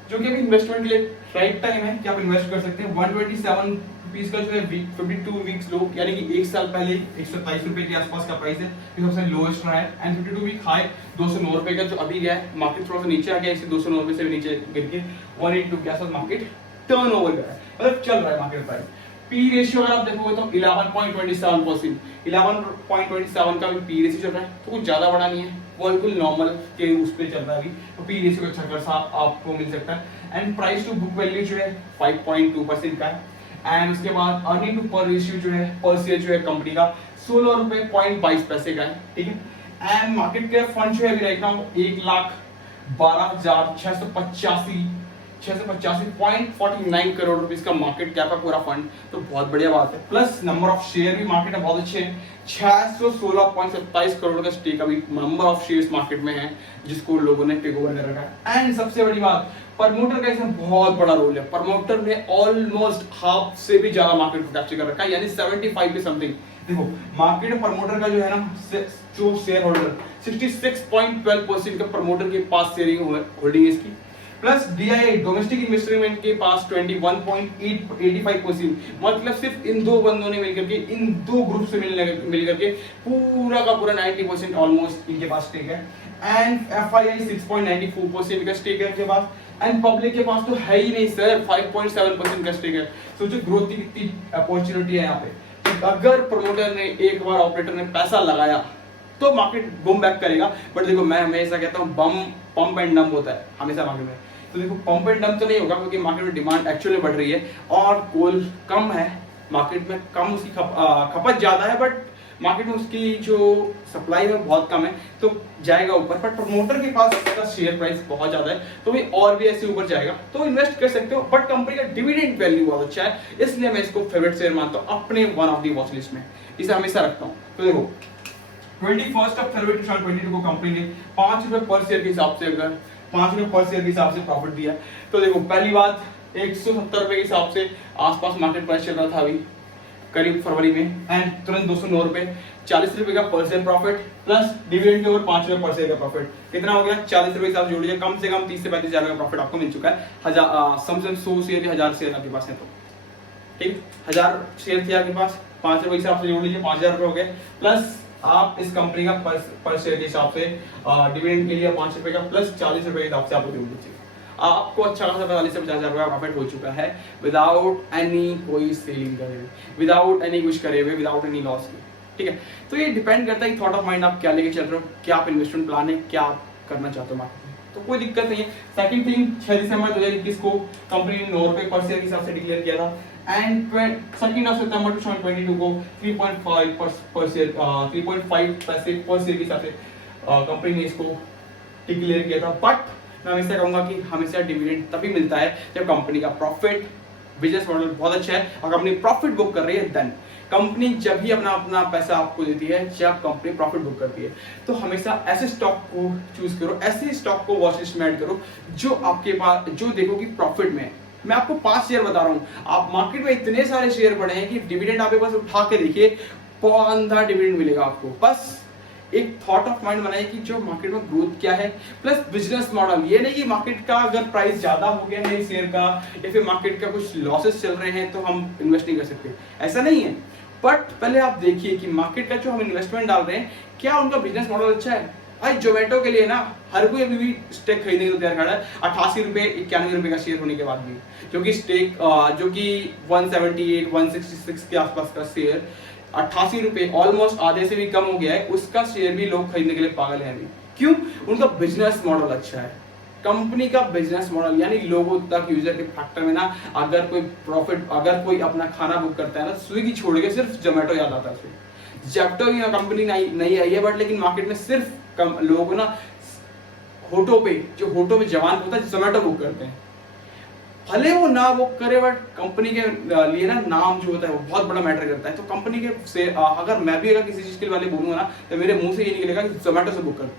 जो कि अभी इन्वेस्टमेंट के लिए राइट टाइम है कि आप इन्वेस्ट कर सकते हैं। 127 रुपीज का जो है 52 वीक्स लो, यानी कि एक साल पहले 127 रुपए के आसपास का प्राइस है, जो सबसे लोएस्ट रहा है। एंड 52 वीक हाई 209 रुपए का जो अभी गया है, मार्केट थोड़ा सा नीचे आ गया, इसे 209 रुपए से भी नीचे गिर के 182 के आसपास मार्केट टर्नओवर गया है, मतलब चल रहा है मार्केट प्राइस। पी रेशियो अगर आप देखोगे तो 11.27%, 11.27 का भी पी रेशियो चल रहा है, तो कुछ ज्यादा बड़ा नहीं है, वो बिल्कुल नॉर्मल के उस पे चल रहा है अभी, तो पी रेशियो अच्छा खासा आपको मिल सकता है। And price to book value जो है 5.2% का है। एंड उसके बाद अर्निंग टू पर रेशियो जो है पर शेयर जो है कंपनी का 16 रुपए 22 पैसे का है, ठीक है। एंड मार्केट के फंड जो है अभी राइट नाउ 1,12,685.49 करोड़ रुपीस का मार्केट कैप है पूरा फंड, तो बहुत बढ़िया बात है। प्लस नंबर ऑफ शेयर भी मार्केट में बहुत अच्छे हैं, 616.27 करोड़ का स्टेक अभी नंबर ऑफ शेयर्स मार्केट में है जिसको लोगों ने टेक ओवर कर रखा है। एंड सबसे बड़ी बात, प्रमोटर का इसमें बहुत बड़ा रोल है। प्रमोटर ने ऑलमोस्ट हाफ से भी ज्यादा मार्केट को कैप्चर कर रखा है, यानी 75 पे समथिंग। देखो मार्केट में प्रमोटर का जो है ना, जो शेयर होल्डर 66.12% का प्रमोटर के पास शेयरिंग होल्डिंग है इसकी। प्लस DII डोमेस्टिक इन्वेस्टमेंट के पास 21.85%, मतलब सिर्फ इन दो बंदों ने मिलकर के, इन दो ग्रुप से मिलकर के पूरा का पूरा 90% ऑलमोस्ट इनके पास स्टेक है। एंड FII 6.94% का स्टेक है इनके पास, एंड पब्लिक के पास तो है ही नहीं सर, 5.7% का स्टेक है। सोचो ग्रोथ की कितनी अपॉर्चुनिटी है यहाँ पे। अगर प्रमोटर ने एक बार, ऑपरेटर ने पैसा लगाया तो मार्केट बूम बैक करेगा। बट देखो मैं हमेशा कहता हूँ पंप एंड डंप होता है हमेशा मार्केट में। तो देखो पंप एंड डंप तो नहीं होगा, क्योंकि मार्केट में डिमांड एक्चुअली बढ़ रही है और कोल कम है मार्केट में, कम उसकी खपत ज्यादा है, बट मार्केट में उसकी जो सप्लाई है बहुत कम है, तो जाएगा ऊपर। पर प्रमोटर के पास इसका शेयर प्राइस बहुत ज्यादा है, तो भी और भी ऐसे ऊपर जाएगा, तो इन्वेस्ट कर सकते हो। बट कंपनी का डिविडेंड वैल्यू बहुत अच्छा है, इसलिए मैं इसको फेवरेट शेयर मानता हूँ अपने one of the watch list में, इसे हमेशा रखता हूँ। तो देखो 21 फरवरी 2022 को कंपनी ने 5 रुपए पर शेयर के हिसाब से, अगर 5 रुपए पर शेयर के हिसाब से प्रॉफिट दिया, तो देखो पहली बात 170 रुपए के हिसाब से आसपास मार्केट प्राइस चल रहा था अभी करीब फरवरी में, एंड तुरंत 209 रुपए, 40 रुपए का पर शेयर प्रॉफिट, प्लस डिविडेंड के ऊपर 5 रुपए पर शेयर का प्रॉफिट, कितना हो गया 40 रुपए के हिसाब से जोड़ लीजिए, कम से कम 30 से 35 हजार का प्रॉफिट आपको मिल चुका है। 100 शेयर या 1000 शेयर आपके पास है तो ठीक, 1000 शेयर थे आपके पास, 5 रुपए के हिसाब से जोड़ लीजिए, 5000 रुपए हो गए, प्लस आप इस कंपनी का पर शेयर के हिसाब से डिविडेंड के लिए 5 रुपए का, प्लस 40 रुपए के हिसाब से आपको जोड़ लीजिए, आपको अच्छा खासा 40 से 50 हजार रुपया प्रॉफिट हो चुका है, विदाउट एनी कोई सेलिंग करे हुए, विदाउट एनी कुछ करे हुए, विदाउट एनी लॉस के। ठीक है, तो ये डिपेंड करता है थॉट ऑफ माइंड आप क्या लेके चल रहे हो, क्या आप इन्वेस्टमेंट प्लान है, क्या आप करना चाहते हो मार्केट में, तो कोई दिक्कत नहीं है। सेकंड थिंग, 6 दिसंबर 2021 को कंपनी ने 9 रुपए पर शेयर के हिसाब से डिक्लेयर किया था, एंड 2 सितंबर 2022 को 3.5 पैसे पर शेयर के हिसाब से कंपनी ने इसको डिक्लेयर किया था। बट मैं हमेशा कहूंगा कि हमेशा डिविडेंड तभी मिलता है जब कंपनी का प्रॉफिट, बिजनेस मॉडल बहुत अच्छा है और कंपनी प्रॉफिट बुक कर रही है, देन कंपनी जब भी अपना पैसा आपको देती है, जब कंपनी प्रॉफिट बुक करती है, तो हमेशा ऐसे स्टॉक को चूज करो, ऐसे स्टॉक को वॉच लिस्ट में ऐड करो जो आपके पास, जो देखो कि प्रॉफिट में है। मैं आपको 5 शेयर बता रहा हूँ, आप मार्केट में इतने सारे शेयर पड़े हैं कि डिविडेंड आपके पास उठा के देखिए, पौधा डिविडेंड मिलेगा आपको। बस एक थॉट ऑफ माइंड बनाइए कि जो मार्केट में ग्रोथ क्या है, प्लस बिजनेस मॉडल। ये नहीं कि मार्केट का अगर प्राइस ज्यादा हो गया है शेयर का, या फिर मार्केट का कुछ लॉसेस चल रहे हैं तो हम इन्वेस्ट नहीं कर सकते, ऐसा नहीं है। बट पहले आप देखिए कि मार्केट का जो हम इन्वेस्टमेंट डाल रहे हैं, क्या उनका बिजनेस मॉडल अच्छा है। भाई जोमेटो के लिए ना हर कोई अभी भी स्टेक खरीदने को तैयार खड़ा है, 88 रुपए 91 रुपए का शेयर होने के बाद भी, जो कि स्टेक जो कि 178 166 के आसपास का शेयर 88 रुपए, ऑलमोस्ट आधे से भी कम हो गया है, उसका शेयर भी लोग खरीदने के लिए पागल हैं अभी। क्यों? उनका बिजनेस मॉडल अच्छा है, कंपनी का बिजनेस मॉडल, यानी लोगों तक, यूजर के फैक्टर में ना, अगर कोई प्रॉफिट, अगर कोई अपना खाना बुक करता है ना, स्विगी छोड़ के सिर्फ जोमेटो याद आता है उसे। जेप्टो की कंपनी नहीं आई है, बट लेकिन मार्केट में सिर्फ लोगों को ना होटो पे जवान होता है, जोमेटो बुक करते हैं। भले वो ना बुक करे, बट कंपनी के लिए ना नाम जो होता है वो बहुत बड़ा मैटर करता है। तो कंपनी के से अगर मैं भी अगर किसी चीज के वाले बोलूंगा ना, तो मेरे मुंह से ये निकलेगा कि जोमेटो से बुक करते हैं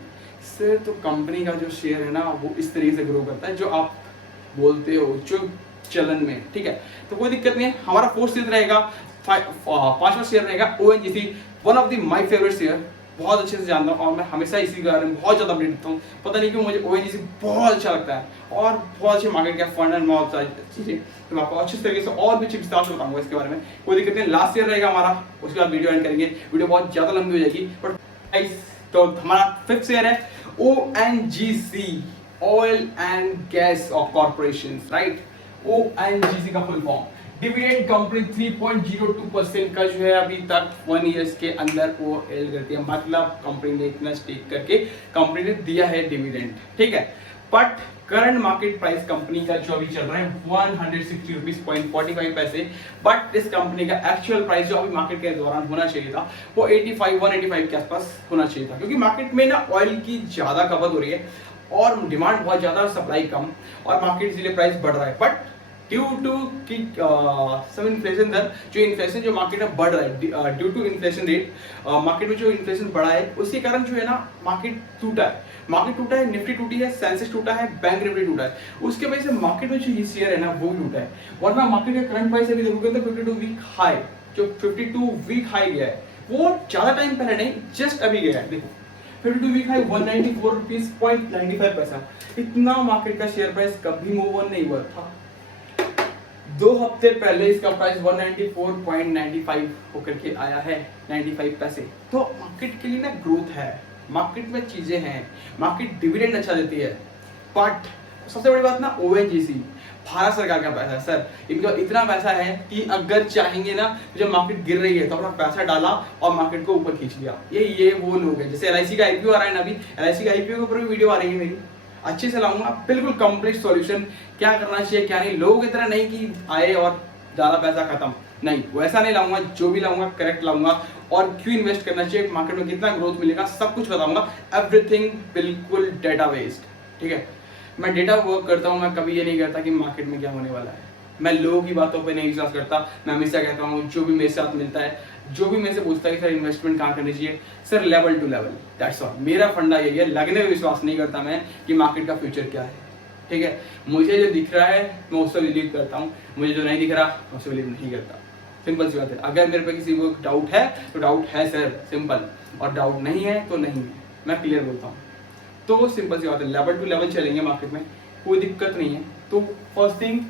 सर। तो कंपनी का जो शेयर है ना, वो इस तरीके से ग्रो करता है जो आप बोलते हो, जो चलन में। ठीक है, तो कोई दिक्कत नहीं है। हमारा फोर्थ शेयर रहेगा, 5वां शेयर रहेगा ONGC, one of the my favourite share, बहुत अच्छे से जानता हूँ और मैं हमेशा इसी के बारे में बहुत ज्यादा अपडेट देता हूँ। पता नहीं क्यों मुझे ONGC बहुत अच्छा लगता है, और बहुत अच्छे मार्केट का फंड एंड बहुत सारी चीजें, तो मैं आपको अच्छे तरीके से और भी विस्तार से बताऊंगा इसके बारे में, कोई दिक्कत नहीं। लास्ट ईयर रहेगा हमारा, उसके बाद वीडियो एंड करेंगे, वीडियो बहुत ज्यादा लंबी हो जाएगी। बट तो हमारा 5th शेयर है ONGC, oil and gas corporation, right. ONGC का फुल फॉर्म, डिविडेंड कंपनी 3.02% का जो है अभी तक 1 ईयर्स के अंदर वो एल्ड करती है, मतलब कंपनी ने इतना स्टेक करके कंपनी ने दिया है डिविडेंड। ठीक है, but current market price company का जो अभी चल रहा है 160 रुपीज पैसे, बट इस कंपनी का एक्चुअल प्राइस जो अभी मार्केट के दौरान होना चाहिए था वो 185 के आसपास होना चाहिए था, क्योंकि मार्केट में ना ऑयल की ज्यादा खपत हो रही है और डिमांड बहुत ज्यादा, सप्लाई कम, और मार्केट इसलिए प्राइस बढ़ रहा है। बट ड्यू टू की सम इन्फ्लेशन दर, जो इन्फ्लेशन जो मार्केट में बढ़ रहा है, due to inflation rate, market में जो इन्फ्लेशन बढ़ा है उसके कारण जो है ना मार्केट टूटा है, निफ्टी टूटी है, सेंसेक्स टूटा है, बैंक निफ्टी टूटा है, उसके वजह से मार्केट में जो शेयर है ना वो टूटा है। वरना मार्केट का करंट प्राइस अभी देखोगे तो 52 वीक हाई, जो 52 वीक हाई गया है वो ज्यादा टाइम पहले नहीं, जस्ट अभी गया है। देखो 52 वीक हाई 194 रुपीज पॉइंट 95 पैसा। इतना मार्केट का शेयर प्राइस कभी मूव ऑन नहीं हुआ था। 2 हफ्ते पहले इसका प्राइस 194.95 होकर के आया है 95 पैसे। तो मार्केट के लिए ना ग्रोथ है, मार्केट में चीजें हैं, मार्केट डिविडेंड अच्छा देती है। बट सबसे बड़ी बात ना ओएनजीसी भारत सरकार का पैसा है सर, इनका इतना पैसा है कि अगर चाहेंगे ना, जब मार्केट गिर रही है तो अपना पैसा डाला और मार्केट को ऊपर खींच लिया। ये वो लोग हैं। जैसे एलआईसी का आईपीओ आ रहा है ना, अभी एलआईसी का आईपीओ के ऊपर भी वीडियो आ रही है मेरी, अच्छे से लाऊंगा, बिल्कुल कंप्लीट सॉल्यूशन, क्या करना चाहिए क्या नहीं। लोगों की तरह नहीं कि आए और ज्यादा पैसा खत्म, नहीं वैसा नहीं लाऊंगा। जो भी लाऊंगा करेक्ट लाऊंगा, और क्यों इन्वेस्ट करना चाहिए, मार्केट में कितना ग्रोथ मिलेगा, सब कुछ बताऊंगा। एवरीथिंग बिल्कुल डेटा बेस्ड, ठीक है। मैं डेटा वर्क करता हूँ, मैं कभी ये नहीं करता कि मार्केट में क्या होने वाला है। मैं लोगों की बातों पे नहीं विश्वास करता। मैं हमेशा कहता हूँ जो भी मेरे साथ मिलता है, जो भी मेरे से पूछता है कि सर इन्वेस्टमेंट कहाँ करनी चाहिए, sir level to level, that's all. मेरा फंडा यही है, लगने में विश्वास नहीं करता मैं कि मार्केट का फ्यूचर क्या है, ठीक है। मुझे जो दिख रहा है मैं उससे बिलीव करता हूँ, मुझे जो नहीं दिख रहा उससे बिलीव नहीं करता। सिंपल सी बात है। अगर मेरे पे किसी को डाउट है तो डाउट है सर, सिंपल, और डाउट नहीं है तो नहीं है, मैं क्लियर बोलता हूँ। तो सिंपल सी बात है, लेवल टू लेवल चलेंगे मार्केट में, कोई दिक्कत नहीं है। तो first thing,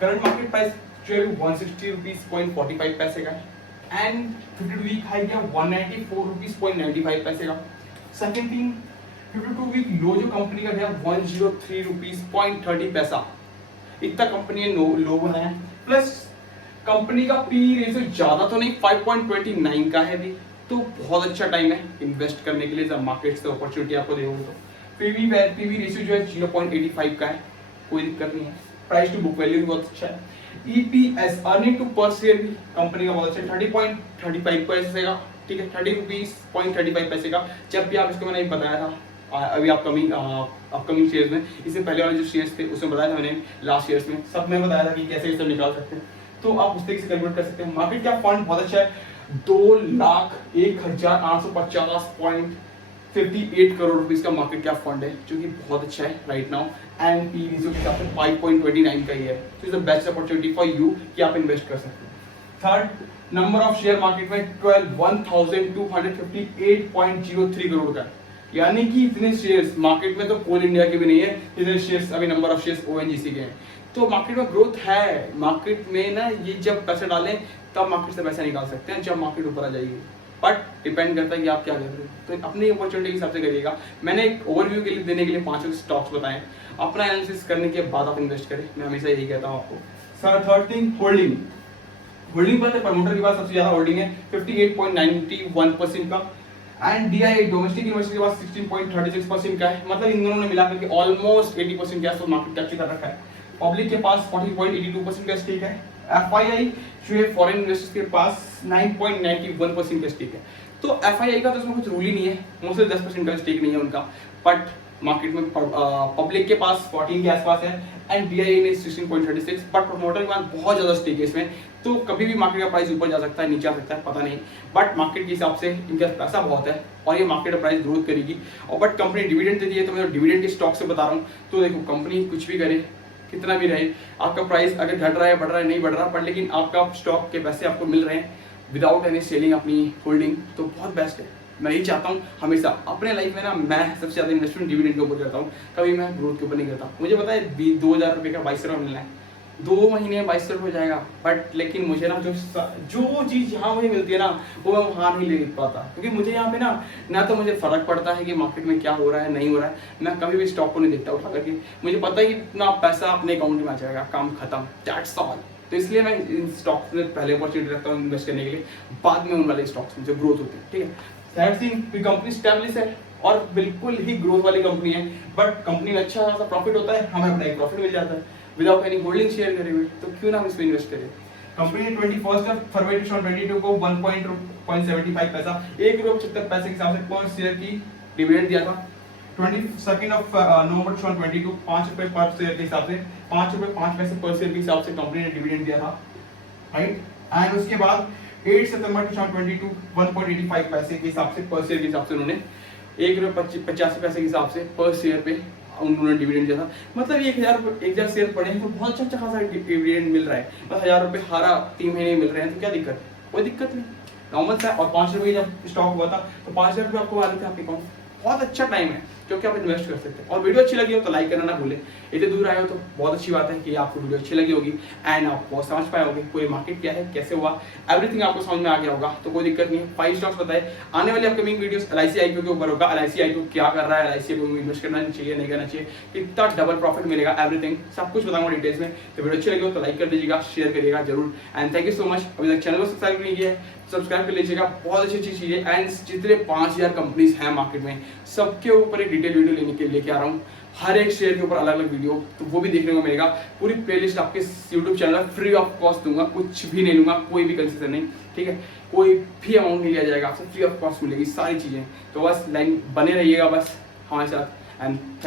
current market price जो है 160 रुपीज पॉइंट 45 पैसे का है, एंड 52 वीक हाई गया 194 रुपीज पॉइंट 95 पैसे का। सेकंड थिंग, 52 वीक लो जो कंपनी का गया 103 रुपीज पॉइंट 30 पैसा। इतना कंपनी ने लो बनाया, प्लस कंपनी का पी रेशियो ज्यादा तो नहीं, 5.29 का है भी, तो बहुत अच्छा टाइम है इन्वेस्ट करने के लिए जब मार्केट से अपॉर्चुनिटी आपको देखोगे तो। पीवी रेशियो जो है 0.85 का है, कोई दिक्कत नहीं है। प्राइस टू बुक वैल्यू भी बहुत अच्छा है। ईपीएस अर्निंग टू पर शेयर भी कंपनी का बहुत अच्छा है, 30.35 पैसे का, ठीक है, 30 रुपीज पॉइंट 35 पैसे का। जब भी आप इसको मैंने बताया था अभी अपकमिंग शेयर्स में, इससे पहले वाले जो शेयर्स थे उसमें बताया था मैंने, लास्ट शेयर्स में सब में बताया था कि कैसे ये सब निकाल सकते हैं, तो आप उस तरीके से कैलकुलेट कर सकते हैं। मार्केट कैप फंड बहुत अच्छा है, 2,01,850.58 करोड़ रुपीस का मार्केट कैप फंड है, जो कि बहुत अच्छा है right now. And P ratio के हिसाब से 5.29 का ही है, तो is the best opportunity for you कि आप इन्वेस्ट कर सकते हैं। Third, number of share market में 12,258.03 करोड़ का, यानी कि इतने शेयर्स मार्केट में तो कोल इंडिया के भी नहीं है, इतने शेयर्स अभी नंबर ऑफ शेयर्स ओएनजीसी के हैं। तो मार्केट में ग्रोथ है। मार्केट में ना ये जब पैसे डालें तब मार्केट से पैसा निकाल सकते हैं, जब मार्केट ऊपर आ जाएगी, बट डिपेंड करता है कि आप क्या कर रहे हो। तो अपनी अपॉर्चुनिटी के हिसाब से करिएगा। मैंने एक ओवरव्यू के लिए देने के लिए 5 स्टॉक्स बताए, अपना एनालिसिस करने के बाद आप इन्वेस्ट करें, मैं हमेशा यही कहता हूँ आपको। सर थर्ड थिंग, होल्डिंग पर प्रमोटर के पास सबसे ज्यादा होल्डिंग है 58.91% का, एंड डीआईआई डोमेस्टिक इन्वेस्टर के पास 16.36% का है। मतलब इन दोनों ने मिलाकर के ऑलमोस्ट 80% के आसपास मार्केट कैप्चर कर रखा है। पब्लिक के पास 40.82% का स्टेक है। एफआईआई जो है फॉरेन इन्वेस्टर्स के पास 9.91% का स्टेक है। तो एफआईआई का तो उसमें कुछ रूल ही नहीं है, मोस्टली 10% का स्टेक नहीं है उनका, बट मार्केट में पब्लिक के पास 14 के आसपास है, एंड डीआईआई ने 16.36, बट प्रमोटर के पास बहुत ज्यादा स्टेक है इसमें। तो कभी भी मार्केट का प्राइस ऊपर जा सकता है, नीचे आ सकता है, पता नहीं, बट मार्केट के हिसाब से इनका पैसा बहुत है और ये मार्केट प्राइस ग्रोथ करेगी। और बट कंपनी डिविडेंड देती है, तो मैं डिविडेंड के स्टॉक से बता रहा हूँ। तो देखो, कंपनी कुछ भी करे, कितना भी रहे, आपका प्राइस अगर घट रहा है, बढ़ रहा है, नहीं बढ़ रहा, पर लेकिन आपका स्टॉक के पैसे आपको मिल रहे हैं विदाउट एनी सेलिंग अपनी होल्डिंग, तो बहुत बेस्ट है। मैं यही चाहता हूँ हमेशा अपने लाइफ में ना, मैं सबसे ज्यादा इन्वेस्टमेंट डिविडेंड के ऊपर करता हूँ, कभी मैं ग्रोथ के ऊपर नहीं करता। मुझे पता है 2000 रुपये का 22 रुपये मिलना है, 2 महीने में 22 रुपये हो जाएगा, बट लेकिन मुझे ना जो चीज़ यहाँ मुझे मिलती है ना, वो मैं वहाँ नहीं ले पाता, क्योंकि मुझे यहाँ पे ना तो मुझे फर्क पड़ता है कि मार्केट में क्या हो रहा है, नहीं हो रहा है। मैं कभी भी स्टॉक को नहीं देखता उठा करके, मुझे पता है कि इतना पैसा अपने अकाउंट में आ जाएगा, काम खत्म, दैट्स ऑल। तो इसलिए मैं इन स्टॉक्स में पहले अपॉर्चुनिटी रखता हूँ इन्वेस्ट करने के लिए, बाद में उन वाले स्टॉक्स में जो ग्रोथ होते हैं, ठीक है। थर्ड थिंग, कंपनी स्टैब्लिश है और बिल्कुल ही ग्रोथ वाली कंपनी है, बट कंपनी में अच्छा खासा प्रॉफिट होता है, हमें अपना एक प्रॉफिट मिल जाता है विदाउट एनी होल्डिंग शेयर करे हुए, तो क्यों ना हम इसमें इन्वेस्ट करें। कंपनी ने 21 फरवरी 2022 को 1.75 पैसा, 1 रुपये 75 पैसे के हिसाब से पर शेयर की डिविडेंड दिया था। 22 नवंबर 2022 5 रुपये पर शेयर के हिसाब से, 5 रुपये 5 पैसे पर शेयर के हिसाब से कंपनी ने डिविडेंड दिया था, राइट। एंड उसके बाद 8 सितंबर 2022 1.85 पैसे के हिसाब से पर शेयर के हिसाब से उन्होंने 1 रुपये 85 पैसे के हिसाब से पर शेयर पे उन्होंने डिविडेंड दिया था। मतलब 1000 शेयर पड़े हैं तो बहुत अच्छा खासा डिविडेंड मिल रहा है, बस 1000 रुपये हर 3 महीने मिल रहे हैं, तो क्या दिक्कत है, कोई दिक्कत नहीं, नॉर्मल था। और 5 रुपये जब स्टॉक हुआ था तो 5000 रुपये आपको आ रहे थे आपके अकाउंट, बहुत अच्छा टाइम है क्योंकि आप इन्वेस्ट कर सकते हैं। और वीडियो अच्छी लगी हो तो लाइक करना ना भूलें। इतने दूर आए हो तो बहुत अच्छी बात है कि आपको वीडियो अच्छी लगी होगी एंड आप बहुत समझ पाए होगे पूरी मार्केट क्या है, कैसे हुआ, एवरीथिंग आपको समझ में आ गया होगा। तो कोई दिक्कत नहीं है। 5 स्टॉक्स बताए। आने वाली अपकमिंग वीडियोस LIC IPO के ऊपर होगा। LIC IPO क्या कर रहा है, LIC IPO में इन्वेस्ट करना चाहिए नहीं करना चाहिए, कितना डबल प्रॉफिट मिलेगा, एवरीथिंग सब कुछ बताऊंगा डिटेल्स में। तो वीडियो अच्छी लगी हो तो लाइक कर दीजिएगा, शेयर करिएगा जरूर and thank you so much. अभी तक चैनल को सब्सक्राइब नहीं किया है सब्सक्राइब कर लीजिएगा। बहुत अच्छी अच्छी चीज़ें एंड जितने 5000 कंपनीज हैं मार्केट में सबके ऊपर एक डिटेल वीडियो लेके आ रहा हूँ। हर एक शेयर के ऊपर अलग अलग वीडियो, तो वो भी देखने को मिलेगा। पूरी प्लेलिस्ट आपके YouTube चैनल पर फ्री ऑफ कॉस्ट दूंगा, कुछ भी नहीं लूंगा, कोई भी कंसेशन नहीं, ठीक है, कोई भी अमाउंट नहीं लिया जाएगा आपसे, फ्री ऑफ कॉस्ट मिलेगी सारी चीज़ें। तो बस लाइन बने रहिएगा बस हमारे साथ एंड